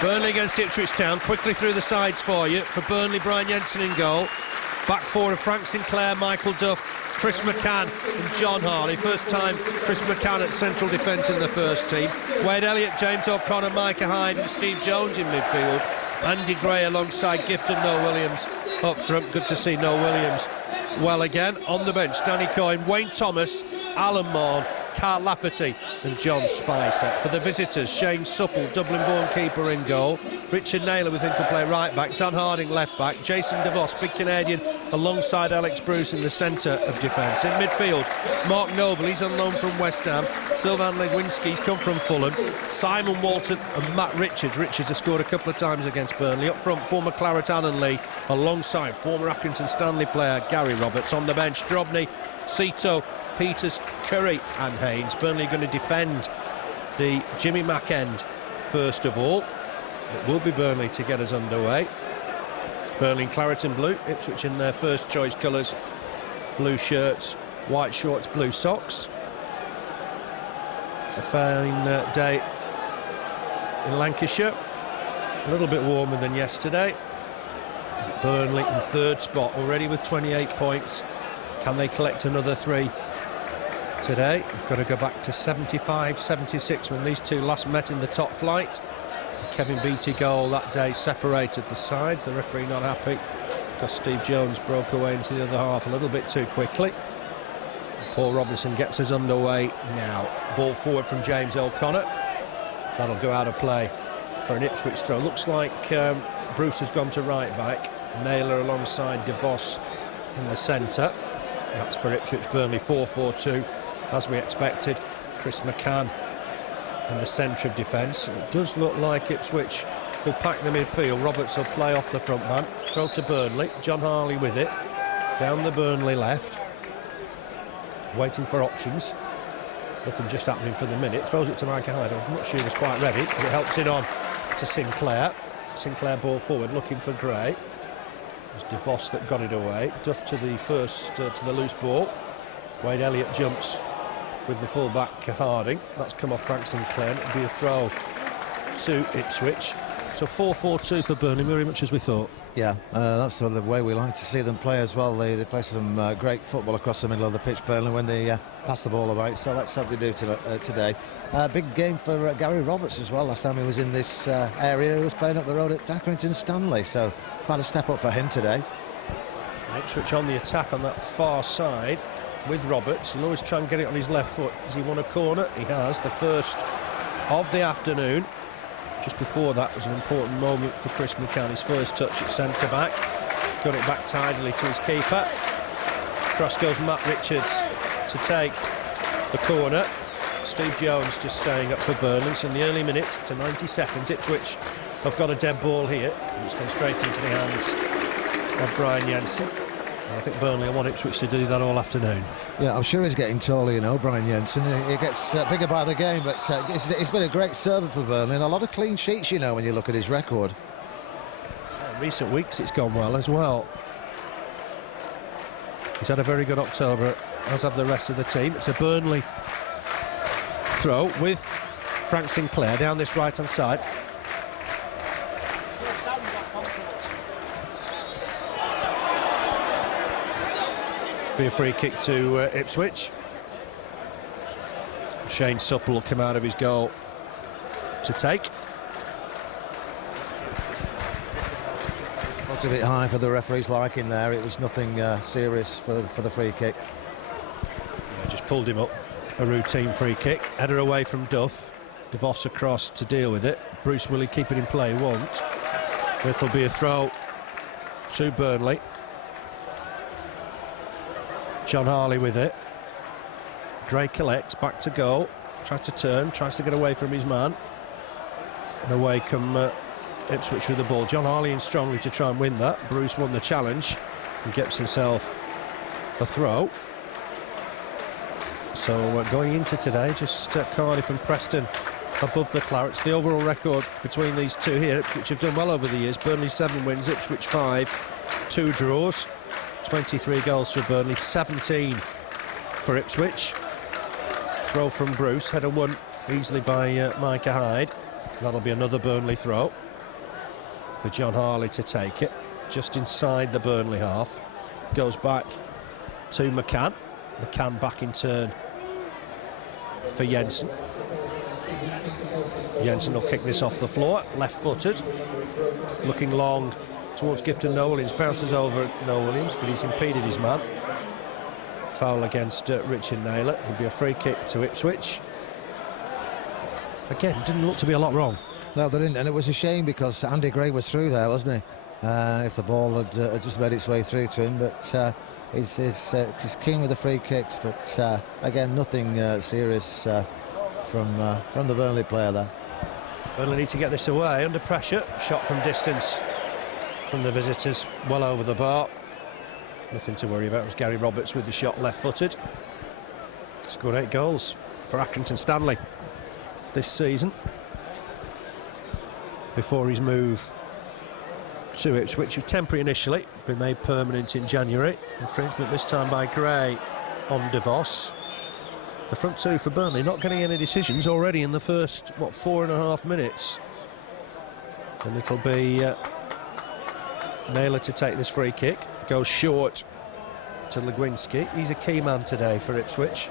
Burnley against Ipswich Town, quickly through the sides for you. For Burnley, Brian Jensen in goal. Back four of Frank Sinclair, Michael Duff, Chris McCann and John Harley. First time Chris McCann at central defence in the first team. Wade Elliott, James O'Connor, Micah Hyde and Steve Jones in midfield. Andy Gray alongside Gifton, Noel-Williams up front. Good to see Noel-Williams well again. On the bench, Danny Coyne, Wayne Thomas, Alan Mahon, Carl Lafferty and John Spicer. For the visitors, Shane Supple, Dublin-born keeper in goal. Richard Naylor, we think, will play right back. Dan Harding left back. Jason DeVos, big Canadian, alongside Alex Bruce in the centre of defence. In midfield, Mark Noble, he's on loan from West Ham. Sylvain Legwinski, he's come from Fulham. Simon Walton and Matt Richards. Richards has scored a couple of times against Burnley. Up front, former Claret Allen Lee, alongside former Accrington Stanley player Gary Roberts. On the bench, Drobny, Cito, Peters, Curry and Haynes. Burnley going to defend the Jimmy Mack end first of all. It will be Burnley to get us underway. Burnley in claret and blue, Ipswich in their first choice colours. Blue shirts, white shorts, blue socks. A fine day in Lancashire. A little bit warmer than yesterday. Burnley in third spot, already with 28 points. Can they collect another 3 today? We've got to go back to 75, 76 when these two last met in the top flight. The Kevin Beattie goal that day separated the sides. The referee not happy because Steve Jones broke away into the other half a little bit too quickly. Paul Robinson gets us underway now. Ball forward from James O'Connor. That'll go out of play for an Ipswich throw. Looks like Bruce has gone to right back. Naylor alongside DeVos in the centre. That's for Ipswich. Burnley 4-4-2 as we expected. Chris McCann in the centre of defence. It does look like Ipswich will pack the midfield. Roberts will play off the front man. Throw to Burnley. John Harley with it. Down the Burnley left. Waiting for options. Nothing just happening for the minute. Throws it to Micah Hyde. I'm not sure he was quite ready. It helps it on to Sinclair. Sinclair ball forward looking for Gray. It was DeVos that got it away. Duff to the first, to the loose ball. Wade Elliott jumps with the full-back Harding. That's come off Frank Sinclair. It'll be a throw to Ipswich. So 4-4-2 for Burnley, very much as we thought. Yeah, that's the way we like to see them play as well. They play some great football across the middle of the pitch, Burnley, when they pass the ball about. So let's hope they do today. Big game for Gary Roberts as well. Last time he was in this area, he was playing up the road at Accrington Stanley. So quite a step up for him today. And Ipswich on the attack on that far side with Roberts. He'll always try and get it on his left foot. Has he won a corner? He has. The first of the afternoon. Just before that was an important moment for Chris McCann. His first touch at centre-back. Got it back tidily to his keeper. Cross goes Matt Richards to take the corner. Steve Jones just staying up for Burnley. It's in the early minute to 90 seconds. Ipswich have got a dead ball here. It's gone straight into the hands of Brian Jensen. I think Burnley want Ipswich to do that all afternoon. Yeah, I'm sure he's getting taller, you know, Brian Jensen. He gets bigger by the game, but he's been a great servant for Burnley and a lot of clean sheets, you know, when you look at his record. In recent weeks, it's gone well as well. He's had a very good October, as have the rest of the team. It's a Burnley throw with Frank Sinclair down this right-hand side. Be a free kick to Ipswich. Shane Supple will come out of his goal to take. Got a bit high for the referee's liking there. It was nothing serious for the free kick. Yeah, just pulled him up. A routine free kick. Header away from Duff. DeVos across to deal with it. Bruce, will he keep it in play? Won't. It'll be a throw to Burnley. John Harley with it. Gray collects, back to goal. Tries to turn, tries to get away from his man. And away come Ipswich with the ball. John Harley in strongly to try and win that. Bruce won the challenge and gets himself a throw. So going into today, just Cardiff and Preston above the Clarets. The overall record between these two here, Ipswich have done well over the years. Burnley 7 wins, Ipswich 5, 2 draws. 23 goals for Burnley, 17 for Ipswich. Throw from Bruce, header won easily by Micah Hyde. That'll be another Burnley throw. With John Harley to take it, just inside the Burnley half. Goes back to McCann. McCann back in turn for Jensen. Jensen will kick this off the floor, left-footed. Looking long towards Gifton. Noel-Williams bounces over Noel-Williams, but he's impeded his man. Foul against Richard Naylor. It'll be a free kick to Ipswich. Again, didn't look to be a lot wrong. No, they didn't, and it was a shame because Andy Gray was through there, wasn't he? If the ball had just made its way through to him, but he's keen with the free kicks. But again, nothing serious from the Burnley player there. Burnley need to get this away under pressure. Shot from distance from the visitors, well over the bar. Nothing to worry about. It was Gary Roberts with the shot, left-footed. Scored 8 goals for Accrington Stanley this season before his move to Ipswich, was temporary initially, been made permanent in January. Infringement this time by Gray on DeVos. The front two for Burnley not getting any decisions already in the first, 4.5 minutes. And it'll be Naylor to take this free kick. Goes short to Legwinski. He's a key man today for Ipswich.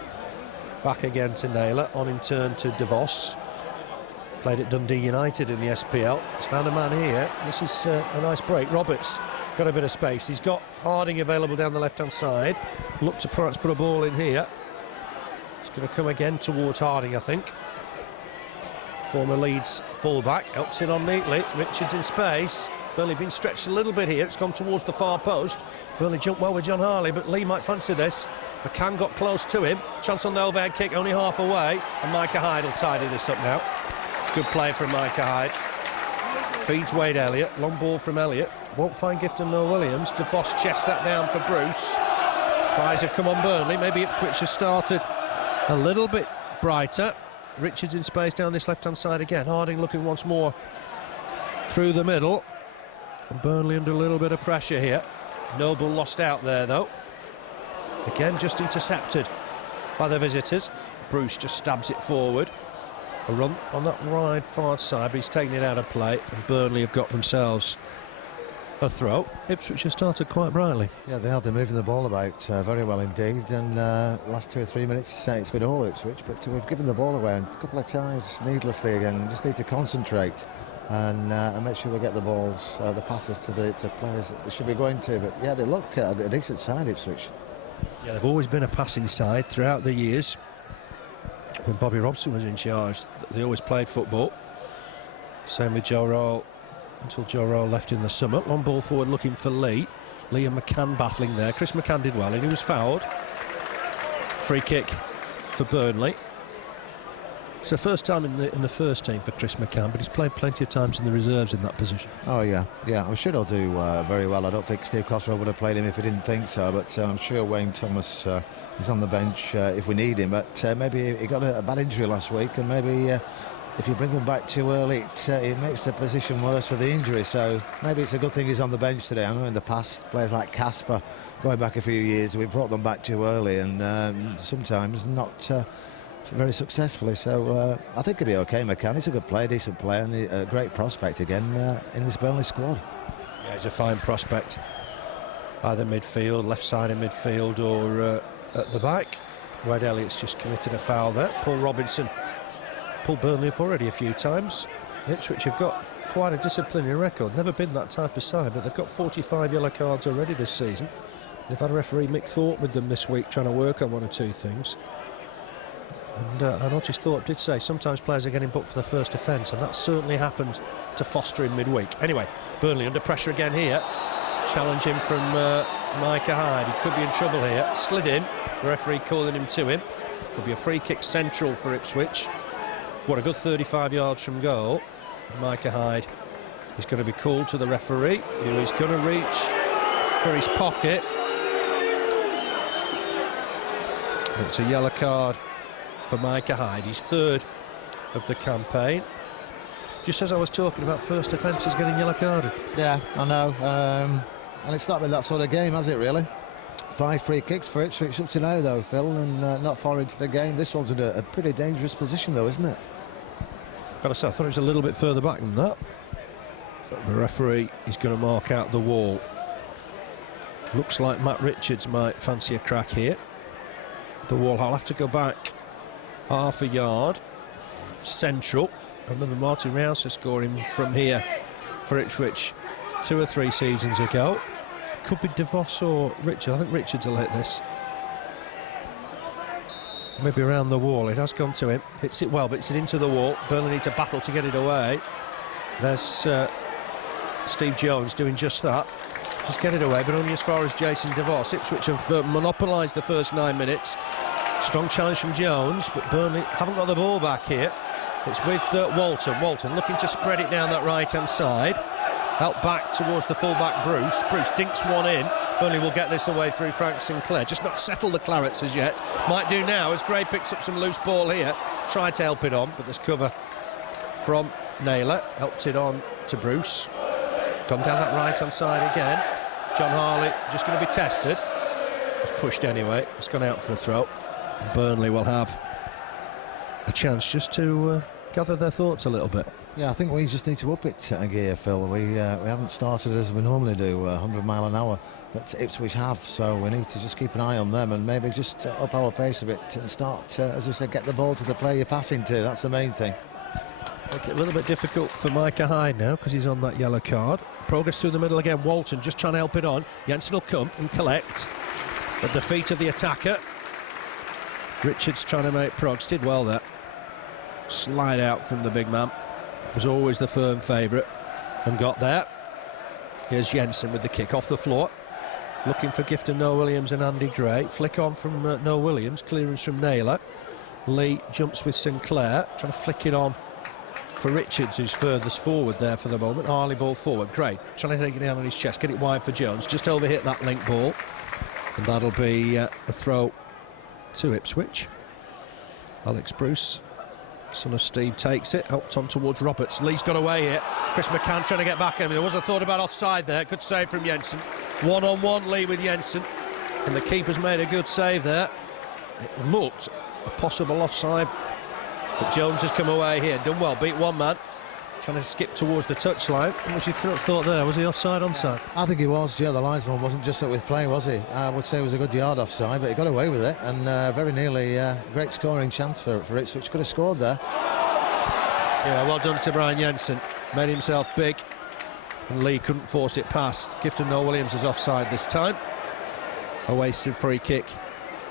Back again to Naylor, on in turn to DeVos. Played at Dundee United in the SPL. He's found a man here. This is a nice break. Roberts got a bit of space. He's got Harding available down the left-hand side. Look to perhaps put a ball in here. It's going to come again towards Harding, I think. Former Leeds fullback. Helps it on neatly. Richards in space. Burnley been stretched a little bit here. It's gone towards the far post. Burnley jumped well with John Harley, but Lee might fancy this. McCann got close to him. Chance on the overhead kick, only half away. And Micah Hyde will tidy this up now. Good play from Micah Hyde. Feeds Wade Elliott. Long ball from Elliott. Won't find Gifton Noel-Williams. DeVos chests that down for Bruce. Tries have come on Burnley. Maybe Ipswich has started a little bit brighter. Richards in space down this left-hand side again. Harding looking once more through the middle. And Burnley under a little bit of pressure here. Noble lost out there, though. Again, just intercepted by the visitors. Bruce just stabs it forward. A run on that right far side, but he's taken it out of play, and Burnley have got themselves a throw. Ipswich have started quite brightly. Yeah, they have. They're moving the ball about very well indeed, and last 2 or 3 minutes it's been all Ipswich, but we've given the ball away a couple of times needlessly again. Just need to concentrate and make sure we get the balls, the passes to players that they should be going to. But yeah, they look a decent side, Ipswich. Yeah, they've always been a passing side throughout the years. When Bobby Robson was in charge, they always played football. Same with Joe Roll, until Joe Roll left in the summer. Long ball forward looking for Lee. Lee and McCann battling there. Chris McCann did well and he was fouled. Free kick for Burnley. It's the first time in the first team for Chris McCann, but he's played plenty of times in the reserves in that position. Oh yeah, I'm sure he'll do very well. I don't think Steve Cotterill would have played him if he didn't think so, but I'm sure Wayne Thomas is on the bench if we need him. But maybe he got a bad injury last week, and maybe if you bring him back too early, it makes the position worse for the injury. So maybe it's a good thing he's on the bench today. I know in the past, players like Casper, going back a few years, we brought them back too early, and sometimes not very successfully. So I think he'll be okay. McCann, he's a good player, decent player, and a great prospect again in this Burnley squad. Yeah, he's a fine prospect, either midfield, left side of midfield, or at the back. Wade Elliott's just committed a foul there. Paul Robinson pulled Burnley up already a few times. Ipswich have got quite a disciplinary record, never been that type of side, but they've got 45 yellow cards already this season. They've had referee Mick Thorpe with them this week, trying to work on one or two things. And I noticed Thorpe did say sometimes players are getting booked for the first offence, and that certainly happened to Foster in midweek. Anyway, Burnley under pressure again here. Challenge him from Micah Hyde. He could be in trouble here. Slid in, the referee calling him to him. Could be a free kick central for Ipswich. What a good 35 yards from goal. Micah Hyde is going to be called to the referee, who is going to reach for his pocket. It's a yellow card for Micah Hyde, his third of the campaign. Just as I was talking about first offences getting yellow carded. Yeah, I know. And it's not been that sort of game, has it, really? 5 free kicks for Ipswich up to now, though, Phil, and not far into the game. This one's in a pretty dangerous position, though, isn't it? Got to say, I thought it was a little bit further back than that. But the referee is going to mark out the wall. Looks like Matt Richards might fancy a crack here. The wall, I'll have to go back half a yard. Central. I remember Martin Rouse scoring from here for Ipswich 2 or 3 seasons ago. Could be DeVos or Richards. I think Richards will hit this. Maybe around the wall. It has gone to him. Hits it well, but it's into the wall. Burnley need to battle to get it away. There's Steve Jones doing just that. Just get it away, but only as far as Jason DeVos. Ipswich have monopolised the first 9 minutes. Strong challenge from Jones, but Burnley haven't got the ball back here. It's with Walton. Walton looking to spread it down that right-hand side. Out back towards the full-back Bruce. Bruce dinks one in. Burnley will get this away through Frank Sinclair. Just not settled the Clarets as yet. Might do now as Gray picks up some loose ball here. Tried to help it on, but there's cover from Naylor. Helps it on to Bruce. Gone down that right-hand side again. John Harley just going to be tested. It's pushed anyway. It's gone out for a throw. Burnley will have a chance just to gather their thoughts a little bit. Yeah, I think we just need to up it a gear, Phil. We haven't started as we normally do, 100 mile an hour, but Ipswich have, so we need to just keep an eye on them and maybe just up our pace a bit and start, as we said, get the ball to the player you're passing to. That's the main thing. Make it a little bit difficult for Micah Hyde now because he's on that yellow card. Progress through the middle again. Walton just trying to help it on. Jensen will come and collect at the feet of the attacker. Richards trying to make progs. Did well there. Slide out from the big man. Was always the firm favourite and got there. Here's Jensen with the kick off the floor. Looking for Gifton, Noel-Williams and Andy Gray. Flick on from Noel-Williams. Clearance from Naylor. Lee jumps with Sinclair. Trying to flick it on for Richards, who's furthest forward there for the moment. Harley ball forward. Great. Trying to take it down on his chest. Get it wide for Jones. Just overhit that link ball. And that'll be a throw to Ipswich. Alex Bruce, son of Steve, takes it. Helped on towards Roberts. Lee's got away here. Chris McCann trying to get back at him. There was a thought about offside there. Good save from Jensen. One-on-one Lee with Jensen. And the keeper's made a good save there. It looked a possible offside. But Jones has come away here. Done well. Beat one man. Trying to skip towards the touchline. What was your thought there? Was he offside, onside? I think he was, yeah. The linesman wasn't just up with play, was he? I would say it was a good yard offside, but he got away with it, and very nearly great scoring chance for Ipswich. Could have scored there. Yeah, well done to Brian Jensen. Made himself big, and Lee couldn't force it past. Gifton Noel-Williams is offside this time. A wasted free kick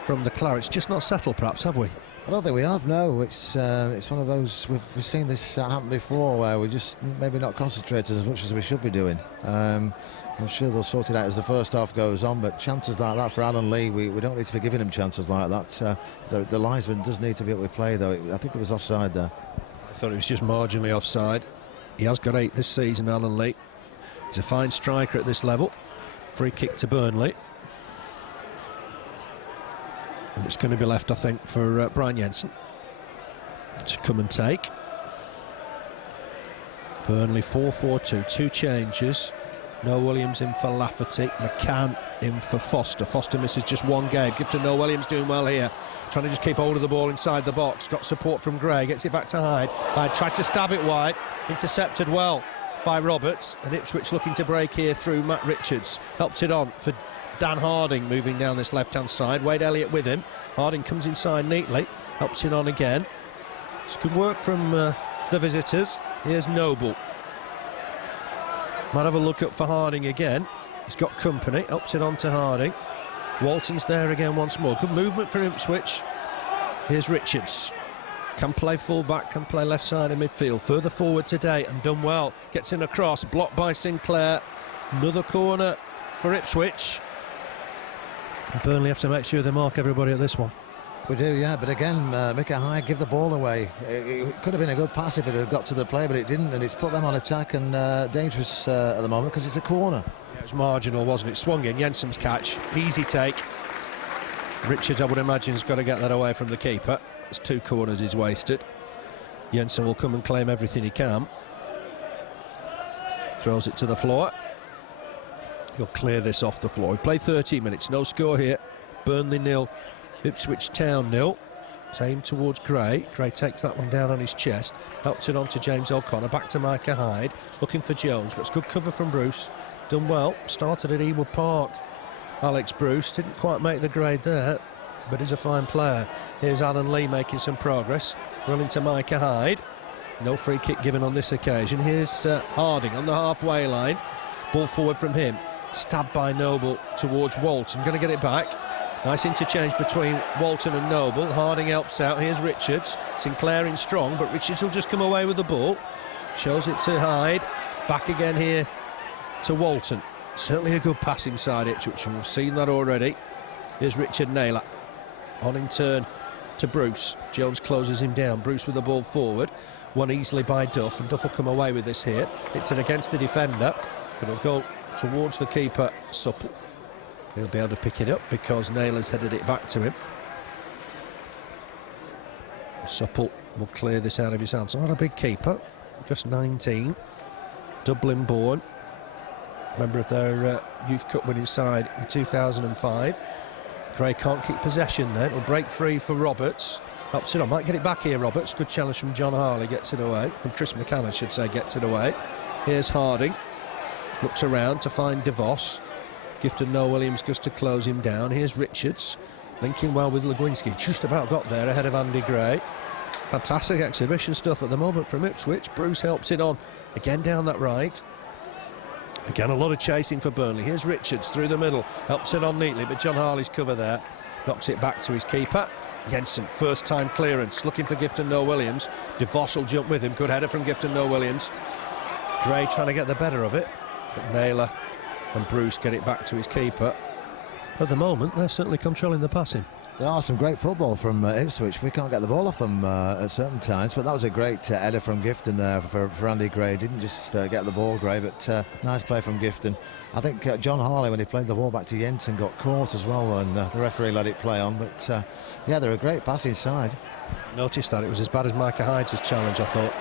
from the Clarets. Just not settled, perhaps, have we? I don't think we have, no. It's one of those, we've seen this happen before, where we just maybe not concentrated as much as we should be doing. I'm sure they'll sort it out as the first half goes on, but chances like that for Alan Lee, we don't need to be giving him chances like that. The linesman does need to be able to play, though. I think it was offside there. I thought it was just marginally offside. He has got 8 this season, Alan Lee. He's a fine striker at this level. Free kick to Burnley. And it's going to be left, I think, for Brian Jensen to come and take. Burnley 4-4-2, 2 changes. Noel-Williams in for Lafferty, McCann in for Foster. Foster misses just one game. Gifton Noel-Williams doing well here, trying to just keep hold of the ball inside the box. Got support from Gray, gets it back to Hyde. Hyde tried to stab it wide, intercepted well by Roberts, and Ipswich looking to break here through Matt Richards. Helps it on for Dan Harding, moving down this left-hand side. Wade Elliott with him. Harding comes inside neatly, helps it on again. It's good work from the visitors. Here's Noble. Might have a look up for Harding again. He's got company, helps it on to Harding. Walton's there again once more. Good movement from Ipswich. Here's Richards. Can play full-back, can play left side of midfield. Further forward today and done well. Gets in across, blocked by Sinclair. Another corner for Ipswich. And Burnley have to make sure they mark everybody at this one. We do, yeah, but again, Micah Hyde give the ball away. It could have been a good pass if it had got to the play, but it didn't, and it's put them on attack and dangerous at the moment because it's a corner. Yeah, it was marginal, wasn't it? Swung in, Jensen's catch, easy take. Richards, I would imagine, has got to get that away from the keeper. It's 2 corners he's wasted. Jensen will come and claim everything he can. Throws it to the floor. He'll clear this off the floor. He played 30 minutes, no score here. Burnley 0. Ipswich Town 0. It's aimed towards Gray. Gray takes that one down on his chest. Helps it on to James O'Connor. Back to Micah Hyde. Looking for Jones, but it's good cover from Bruce. Done well. Started at Ewood Park. Alex Bruce didn't quite make the grade there, but he's a fine player. Here's Alan Lee making some progress. Running to Micah Hyde. No free kick given on this occasion. Here's Harding on the halfway line. Ball forward from him. Stabbed by Noble towards Walton. Going to get it back. Nice interchange between Walton and Noble. Harding helps out. Here's Richards. Sinclair in strong, but Richards will just come away with the ball. Shows it to Hyde. Back again here to Walton. Certainly a good passing side, Ipswich, and we've seen that already. Here's Richard Naylor. On in turn to Bruce. Jones closes him down. Bruce with the ball forward. Won easily by Duff, and Duff will come away with this here. It's it against the defender, but it'll go towards the keeper, Supple. He'll be able to pick it up because Naylor's headed it back to him. Supple will clear this out of his hands. Not a big keeper, just 19. Dublin born. Member of their Youth Cup winning side in 2005. Gray can't keep possession there. It'll break free for Roberts. Helps it on. Might get it back here, Roberts. Good challenge from John Harley. Gets it away. From Chris McCann, I should say, gets it away. Here's Harding. Looks around to find DeVos. Gifton Noel-Williams goes to close him down. Here's Richards, linking well with Legwinski. Just about got there ahead of Andy Gray. Fantastic exhibition stuff at the moment from Ipswich. Bruce helps it on again down that right. Again, a lot of chasing for Burnley. Here's Richards through the middle. Helps it on neatly, but John Harley's cover there. Knocks it back to his keeper. Jensen, first time clearance. Looking for Gifton Noel-Williams. DeVos will jump with him. Good header from Gifton Noel-Williams. Gray trying to get the better of it. But Naylor and Bruce get it back to his keeper. At the moment, they're certainly controlling the passing. There are some great football from Ipswich. We can't get the ball off them at certain times, but that was a great header from Gifton there for Andy Gray. Didn't just get the ball, Gray, but nice play from Gifton. I think John Harley, when he played the ball back to Jensen, got caught as well, and the referee let it play on. But yeah, they're a great passing side. Noticed that it was as bad as Micah Hyde's challenge, I thought.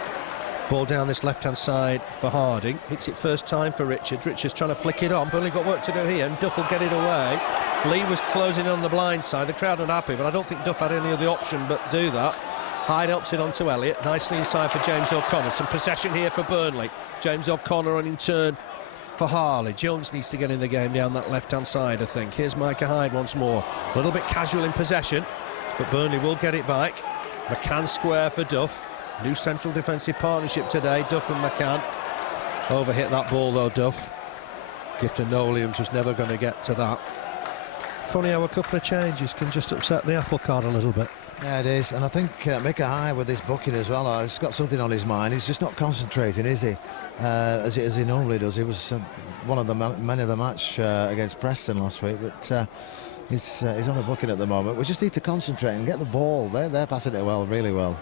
Ball down this left-hand side for Harding. Hits it first time for Richards. Richards trying to flick it on. Burnley got work to do here, and Duff will get it away. Lee was closing on the blind side. The crowd aren't happy, but I don't think Duff had any other option but do that. Hyde helps it on to Elliott. Nicely inside for James O'Connor. Some possession here for Burnley. James O'Connor on in turn for Harley. Jones needs to get in the game down that left-hand side, I think. Here's Micah Hyde once more. A little bit casual in possession, but Burnley will get it back. McCann square for Duff. New central defensive partnership today, Duff and McCann. Overhit that ball though, Duff. Gifton Noel-Williams was never going to get to that. Funny how a couple of changes can just upset the apple cart a little bit. Yeah, it is, and I think Micah Hyde with this booking as well, he's got something on his mind. He's just not concentrating, is he? As he normally does. He was one of the men of the match against Preston last week, but he's on a booking at the moment. We just need to concentrate and get the ball. They're passing it well, really well.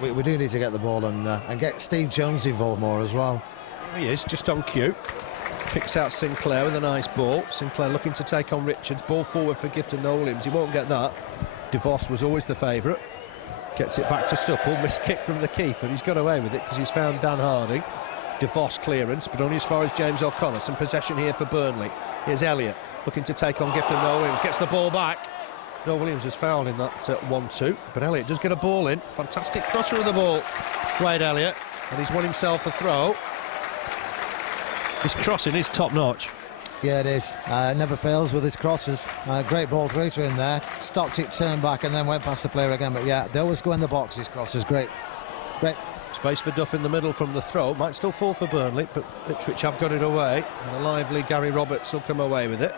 We do need to get the ball and get Steve Jones involved more as well. He is, just on cue. Picks out Sinclair with a nice ball. Sinclair looking to take on Richards. Ball forward for Gifton Noel-Williams. He won't get that. DeVos was always the favourite. Gets it back to Supple. Missed kick from the keeper. He's got away with it because he's found Dan Harding. DeVos clearance, but only as far as James O'Connor. Some possession here for Burnley. Here's Elliott looking to take on Gifton. Noel-Williams gets the ball back. Noel-Williams has fouled in that 1-2, but Elliott does get a ball in. Fantastic crosser of the ball, Wade Elliott, and he's won himself a throw. His crossing is top notch. Yeah, it is. Never fails with his crosses. Great ball through to him there. Stopped it, turned back, and then went past the player again. But yeah, they always go in the box, his crosses. Great. Space for Duff in the middle from the throw. Might still fall for Burnley, but Ipswich have got it away. And the lively Gary Roberts will come away with it.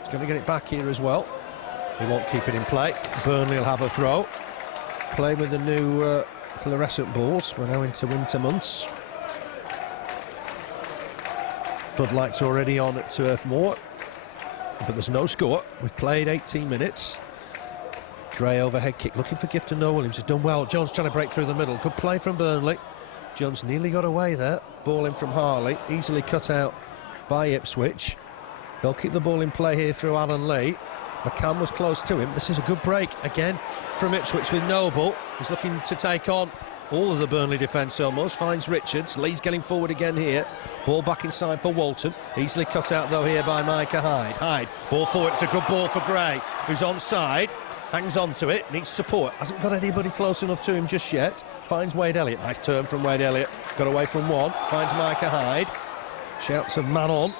He's going to get it back here as well. He won't keep it in play. Burnley will have a throw. Play with the new fluorescent balls. We're now into winter months. Floodlights already on at Turf Moor, but there's no score. We've played 18 minutes. Gray overhead kick, looking for Gifton. Noel-Williams has done well. Jones trying to break through the middle. Good play from Burnley. Jones nearly got away there. Ball in from Harley, easily cut out by Ipswich. They'll keep the ball in play here through Alan Lee. McCann was close to him. This is a good break again from Ipswich with Noble. He's looking to take on all of the Burnley defence almost. Finds Richards. Lee's getting forward again here. Ball back inside for Walton. Easily cut out though here by Micah Hyde. Hyde, ball forward. It's a good ball for Gray, who's onside. Hangs on to it. Needs support. Hasn't got anybody close enough to him just yet. Finds Wade Elliott. Nice turn from Wade Elliott. Got away from one. Finds Micah Hyde. Shouts of Mahon.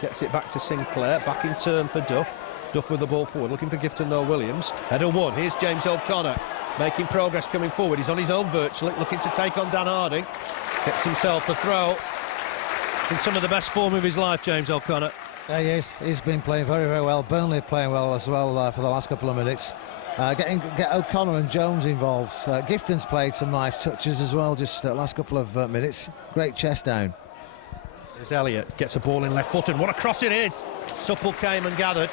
Gets it back to Sinclair. Back in turn for Duff. Duff with the ball forward. Looking for Gifton. Noel-Williams. Header one. Here's James O'Connor. Making progress coming forward. He's on his own virtually, looking to take on Dan Harding. Gets himself a throw. In some of the best form of his life, James O'Connor. Yeah, he is. He's been playing very, very well. Burnley playing well as well for the last couple of minutes. Get O'Connor and Jones involved. Gifton's played some nice touches as well, just the last couple of minutes. Great chest down. Here's Elliott. Gets a ball in left foot, and what a cross it is! Supple came and gathered,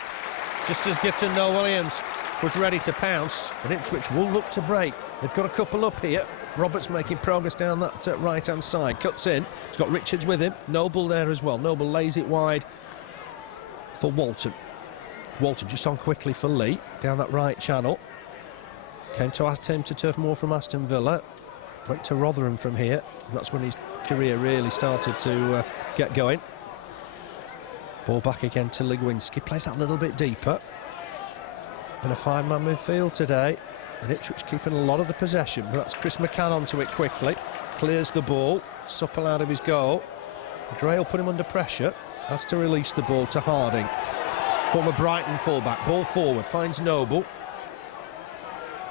just as Gifton Noel-Williams was ready to pounce, and Ipswich will look to break. They've got a couple up here. Roberts making progress down that right-hand side. Cuts in. He's got Richards with him. Noble there as well. Noble lays it wide for Walton. Walton just on quickly for Lee, down that right channel. Came to attempt to Turf Moor from Aston Villa. Went to Rotherham from here. That's when his career really started to get going. Ball back again to Legwinski. Plays that a little bit deeper. In a five-man midfield today, and Ipswich keeping a lot of the possession, but that's Chris McCann onto it quickly, clears the ball, Supple out of his goal. Gray will put him under pressure, has to release the ball to Harding. Former Brighton fullback, ball forward, finds Noble.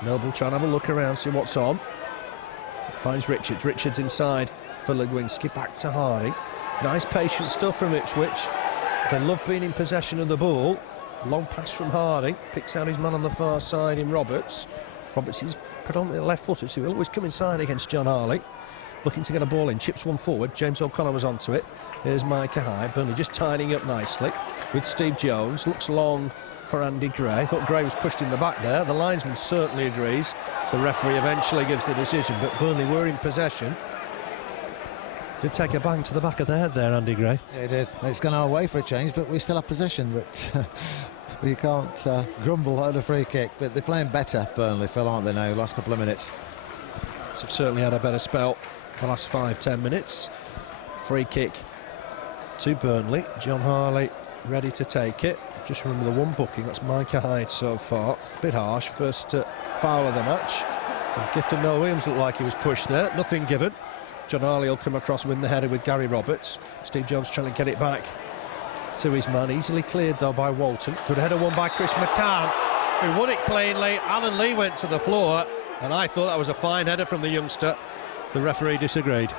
Noble trying to have a look around, see what's on. Finds Richards, Richards inside for Legwinski, back to Harding. Nice patient stuff from Ipswich. They love being in possession of the ball. Long pass from Harding, picks out his man on the far side in Roberts. Roberts is predominantly left-footed, so he'll always come inside against John Harley. Looking to get a ball in, chips one forward. James O'Connor was onto it. Here's Micah Hyde. Burnley just tidying up nicely with Steve Jones. Looks long for Andy Gray. Thought Gray was pushed in the back there. The linesman certainly agrees. The referee eventually gives the decision, but Burnley were in possession. Did take a bang to the back of the head there, Andy Gray. Yeah, he did. It's gone our way for a change, but we still have possession. But we can't grumble at a free kick. But they're playing better, Burnley, Phil, aren't they now? Last couple of minutes. So they've certainly had a better spell the last 5-10 minutes. Free kick to Burnley. John Harley ready to take it. Just remember the one booking. That's Micah Hyde so far. Bit harsh. First foul of the match. And Gifton Noel-Williams looked like he was pushed there. Nothing given. John Harley will come across, win the header with Gary Roberts. Steve Jones trying to get it back to his man. Easily cleared, though, by Walton. Good header won by Chris McCann, who won it cleanly. Alan Lee went to the floor, and I thought that was a fine header from the youngster. The referee disagreed.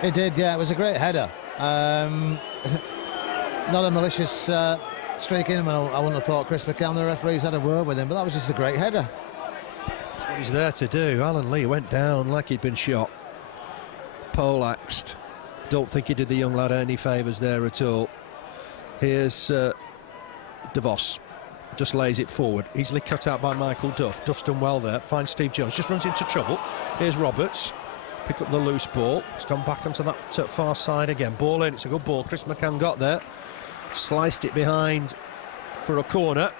He did, yeah. It was a great header. Not a malicious streak in him. I wouldn't have thought Chris McCann, the referee's had a word with him, but that was just a great header. That's what he's there to do. Alan Lee went down like he'd been shot. Poleaxed. Don't think he did the young lad any favours there at all. Here's DeVos. Just lays it forward. Easily cut out by Michael Duff. Duff's done well there. Finds Steve Jones. Just runs into trouble. Here's Roberts. Pick up the loose ball. It's gone back onto that far side again. Ball in. It's a good ball. Chris McCann got there. Sliced it behind for a corner.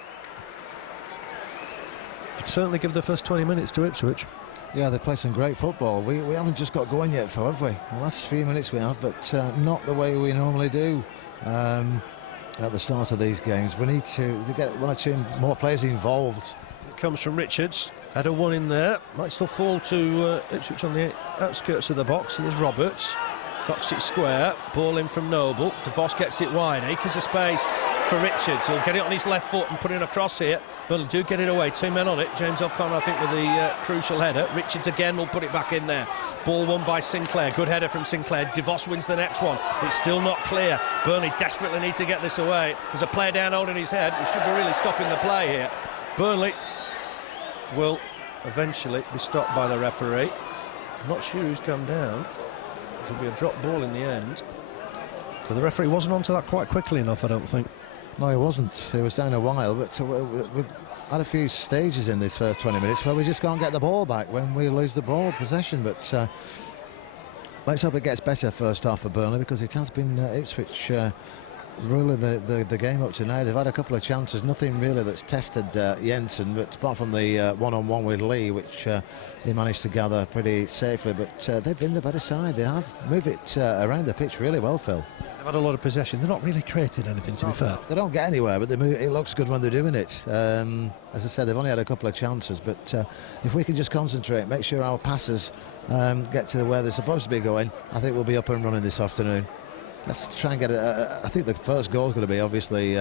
I'd certainly give the first 20 minutes to Ipswich. Yeah, they play some great football. We haven't just got going yet, Phil, have we? The last few minutes we have, but not the way we normally do at the start of these games. We need to get one or two more players involved. It comes from Richards. Had a one in there. Might still fall to Ipswich on the outskirts of the box. Here's Roberts. Knocks it square. Ball in from Noble. DeVos gets it wide. Acres of space for Richards. He'll get it on his left foot and put it across here. Burnley do get it away. 2 men on it. James O'Connor, I think, with the crucial header. Richards again will put it back in there. Ball won by Sinclair. Good header from Sinclair. DeVos wins the next one. It's still not clear. Burnley desperately need to get this away. There's a player down holding his head. We should be really stopping the play here. Burnley will eventually be stopped by the referee. I'm not sure who's come down. It'll be a drop ball in the end. So the referee wasn't onto that quite quickly enough, I don't think. No, he wasn't. He was down a while, but we've had a few stages in this first 20 minutes where we just can't get the ball back when we lose the ball possession. But let's hope it gets better first half for Burnley, because it has been Ipswich ruling the game up to now. They've had a couple of chances, nothing really that's tested Jensen, but apart from the one-on-one with Lee, which he managed to gather pretty safely. But they've been the better side. They have moved it around the pitch really well, Phil. They've had a lot of possession. They're not really created anything, to be fair. They don't get anywhere, but they move, it looks good when they're doing it. As I said, they've only had a couple of chances, but if we can just concentrate, make sure our passes get to where they're supposed to be going, I think we'll be up and running this afternoon. Let's try and get I think the first goal is going to be obviously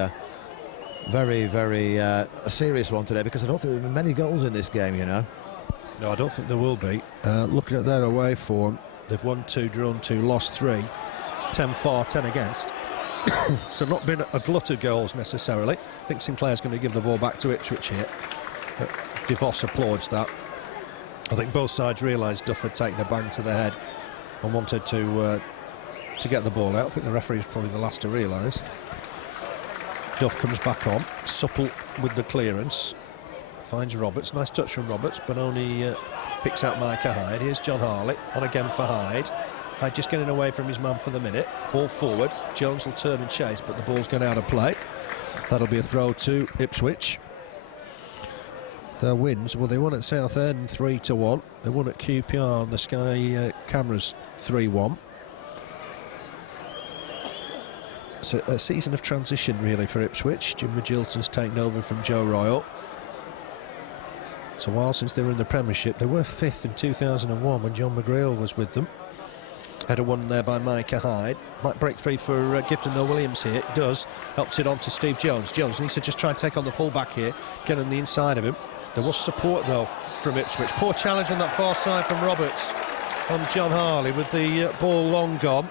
very, very a serious one today, because I don't think there will be many goals in this game, you know. No, I don't think there will be. Looking at their away form, they've won 2, drawn 2, lost 3, 10 for, 10 against. So not been a glut of goals necessarily. I think Sinclair's going to give the ball back to Ipswich here. But DeVos applauds that. I think both sides realised Duff had taken a bang to the head and wanted to get the ball out. I think the referee was probably the last to realise. Duff comes back on. Supple with the clearance. Finds Roberts. Nice touch from Roberts, but only picks out Micah Hyde. Here's John Harley. On again for Hyde. Hyde just getting away from his man for the minute. Ball forward. Jones will turn and chase, but the ball's gone out of play. That'll be a throw to Ipswich. Their wins, well, they won at Southend 3-1. They won at QPR on the Sky cameras 3-1. It's a season of transition, really, for Ipswich. Jim Magilton's taken over from Joe Royle. It's a while since they were in the Premiership. They were 5th in 2001 when John McGrail was with them. Had a one there by Micah Hyde. Might break free for Gifton Noel-Williams here. It does. Helps it on to Steve Jones. Jones needs to just try and take on the full-back here. Get on the inside of him. There was support, though, from Ipswich. Poor challenge on that far side from Roberts on John Harley with the ball long gone.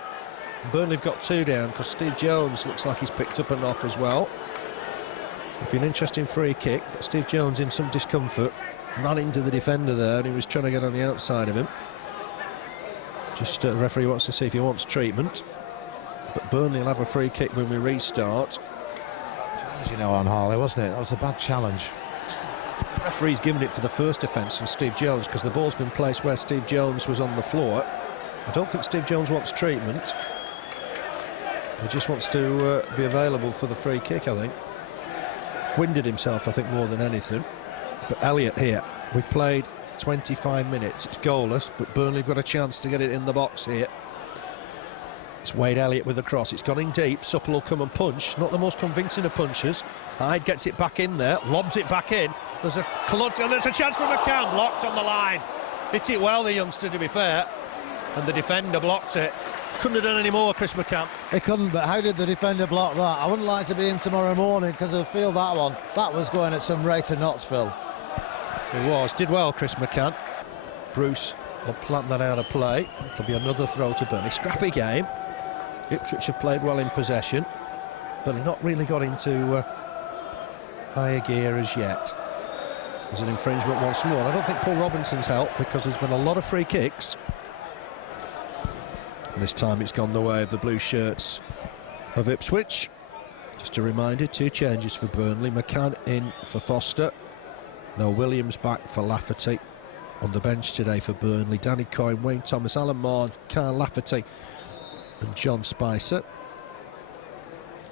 Burnley have got 2 down because Steve Jones looks like he's picked up a knock as well. It'd be an interesting free kick. Steve Jones in some discomfort. Ran into the defender there and he was trying to get on the outside of him. Just the referee wants to see if he wants treatment. But Burnley will have a free kick when we restart. You know, on Harley, wasn't it? That was a bad challenge. The referee's given it for the first offence on Steve Jones because the ball's been placed where Steve Jones was on the floor. I don't think Steve Jones wants treatment. He just wants to be available for the free kick, I think. Winded himself, I think, more than anything. But Elliott here. We've played 25 minutes. It's goalless, but Burnley have got a chance to get it in the box here. It's Wade Elliott with the cross. It's gone in deep. Supple will come and punch. Not the most convincing of punches. Hyde gets it back in there. Lobs it back in. There's a clutch, and there's a chance for McCann. Blocked on the line. Hit it well, the youngster, to be fair. And the defender blocked it. Couldn't have done any more, Chris McCann. He couldn't, but how did the defender block that? I wouldn't like to be him tomorrow morning, because I feel that one. That was going at some rate of knots, Phil. It was. Did well, Chris McCann. Bruce will plant that out of play. It'll be another throw to Burnley. Scrappy game. Ipswich have played well in possession, but they've not really got into higher gear as yet. There's an infringement once more. I don't think Paul Robinson's helped, because there's been a lot of free kicks. And this time it's gone the way of the blue shirts of Ipswich. Just a reminder, 2 changes for Burnley. McCann in for Foster. Noel-Williams back for Lafferty. On the bench today for Burnley, Danny Coyne, Wayne Thomas, Alan Mahon, Kyle Lafferty and John Spicer.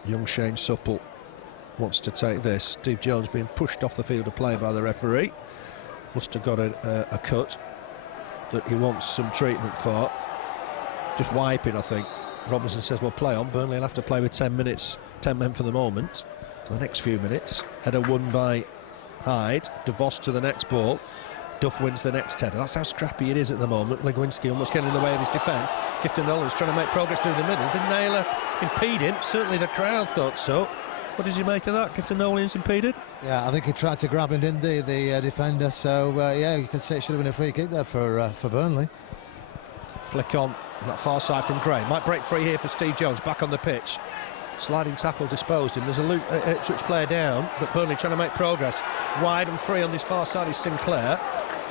Young Shane Supple wants to take this. Steve Jones being pushed off the field of play by the referee. Must have got a cut that he wants some treatment for. Just wiping, I think. Robinson says, well, play on. Burnley will have to play with 10 minutes, 10 men for the moment, for the next few minutes. Header won by Hyde. DeVos to the next ball. Duff wins the next header. That's how scrappy it is at the moment. Legwinski almost getting in the way of his defence. Gifton Noel trying to make progress through the middle. Did Naylor impede him? Certainly the crowd thought so. What did you make of that? Gifton Noel impeded? Yeah, I think he tried to grab him, didn't he, the defender. So, yeah, you could say it should have been a free kick there for Burnley. Flick on that far side from Gray. Might break free here for Steve Jones, back on the pitch. Sliding tackle disposed him. There's a Ipswich player down, but Burnley trying to make progress. Wide and free on this far side is Sinclair,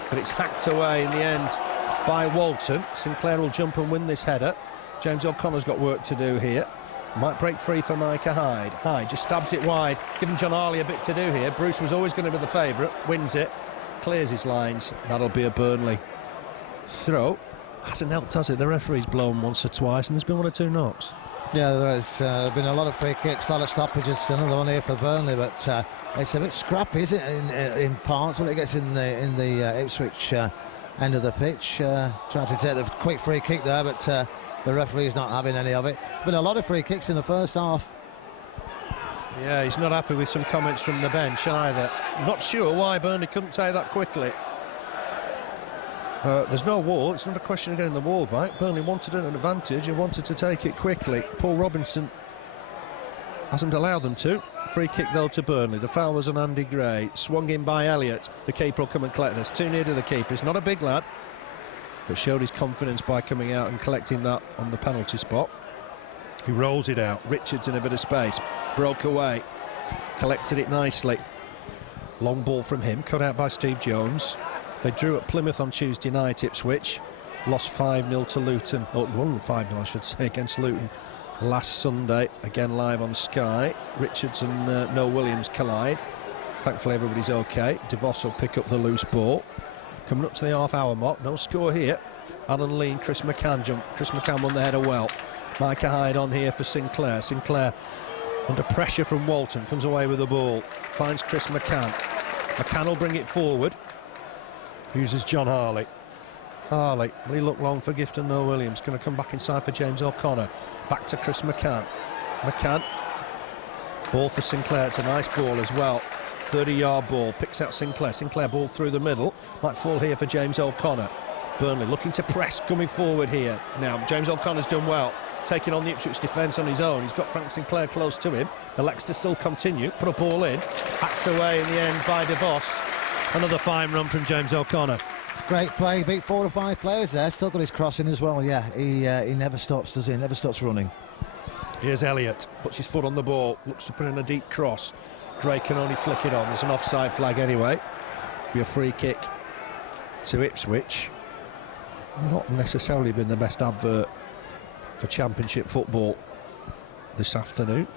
but it's hacked away in the end by Walton. Sinclair will jump and win this header. James O'Connor's got work to do here. Might break free for Micah Hyde. Hyde just stabs it wide, giving John Harley a bit to do here. Bruce was always going to be the favourite, wins it, clears his lines. That'll be a Burnley throw. Hasn't helped, has it? The referee's blown once or twice and there's been one or two knocks. Yeah, there has been a lot of free kicks, a lot of stoppages. Another one here for Burnley, but it's a bit scrappy, isn't it, in parts when it gets in the Ipswich end of the pitch. Trying to take the quick free kick there, but the referee's not having any of it. Been a lot of free kicks in the first half. Yeah, he's not happy with some comments from the bench either. Not sure why Burnley couldn't take that quickly. There's no wall. It's not a question of getting the wall back. Burnley wanted an advantage and wanted to take it quickly. Paul Robinson hasn't allowed them to. Free kick though to Burnley. The foul was on Andy Gray. Swung in by Elliott. The keeper will come and collect this. Too near to the keeper. He's not a big lad, but showed his confidence by coming out and collecting that on the penalty spot. He rolls it out. Richards in a bit of space. Broke away. Collected it nicely. Long ball from him. Cut out by Steve Jones. They drew at Plymouth on Tuesday night, Ipswich. Lost 5-0 to Luton. Oh, won 5-0, I should say, against Luton last Sunday. Again live on Sky. Richards and Noel-Williams collide. Thankfully everybody's OK. DeVos will pick up the loose ball. Coming up to the half-hour mark. No score here. Alan Lee and Chris McCann jump. Chris McCann won the header well. Micah Hyde on here for Sinclair. Sinclair under pressure from Walton. Comes away with the ball. Finds Chris McCann. McCann will bring it forward. Uses John Harley. Harley, will he look long for Gifton? Noel-Williams going to come back inside for James O'Connor. Back to Chris McCann. McCann. Ball for Sinclair. It's a nice ball as well. 30-yard ball. Picks out Sinclair. Sinclair ball through the middle. Might fall here for James O'Connor. Burnley looking to press, coming forward here. Now, James O'Connor's done well, taking on the Ipswich defence on his own. He's got Frank Sinclair close to him. Elects to still continue. Put a ball in. Hacked away in the end by DeVos. Another fine run from James O'Connor. Great play, beat 4 or 5 players there. Still got his crossing as well. Yeah, he never stops, does he? Never stops running. Here's Elliott, puts his foot on the ball, looks to put in a deep cross. Gray can only flick it on. There's an offside flag anyway. Be a free kick to Ipswich. Not necessarily been the best advert for Championship football this afternoon.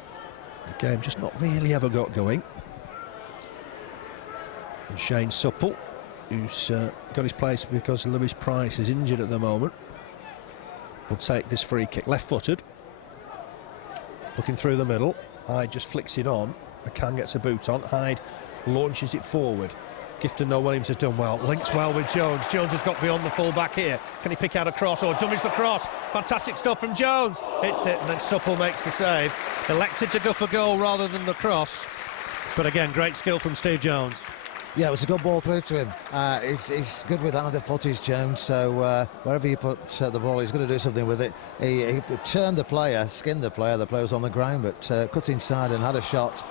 The game just not really ever got going. And Shane Supple, who's got his place because Lewis Price is injured at the moment, will take this free kick. Left-footed, looking through the middle. Hyde just flicks it on. McCann gets a boot on. Hyde launches it forward. Gifton Noel-Williams has done well. Links well with Jones. Jones has got beyond the full-back here. Can he pick out a cross or dummies the cross? Fantastic stuff from Jones. Hits it and then Supple makes the save. Elected to go for goal rather than the cross. But again, great skill from Steve Jones. Yeah, it was a good ball through to him. He's good with that under footage, Jones, so wherever you put the ball, he's going to do something with it. He turned the player, skinned the player was on the ground, but cut inside and had a shot,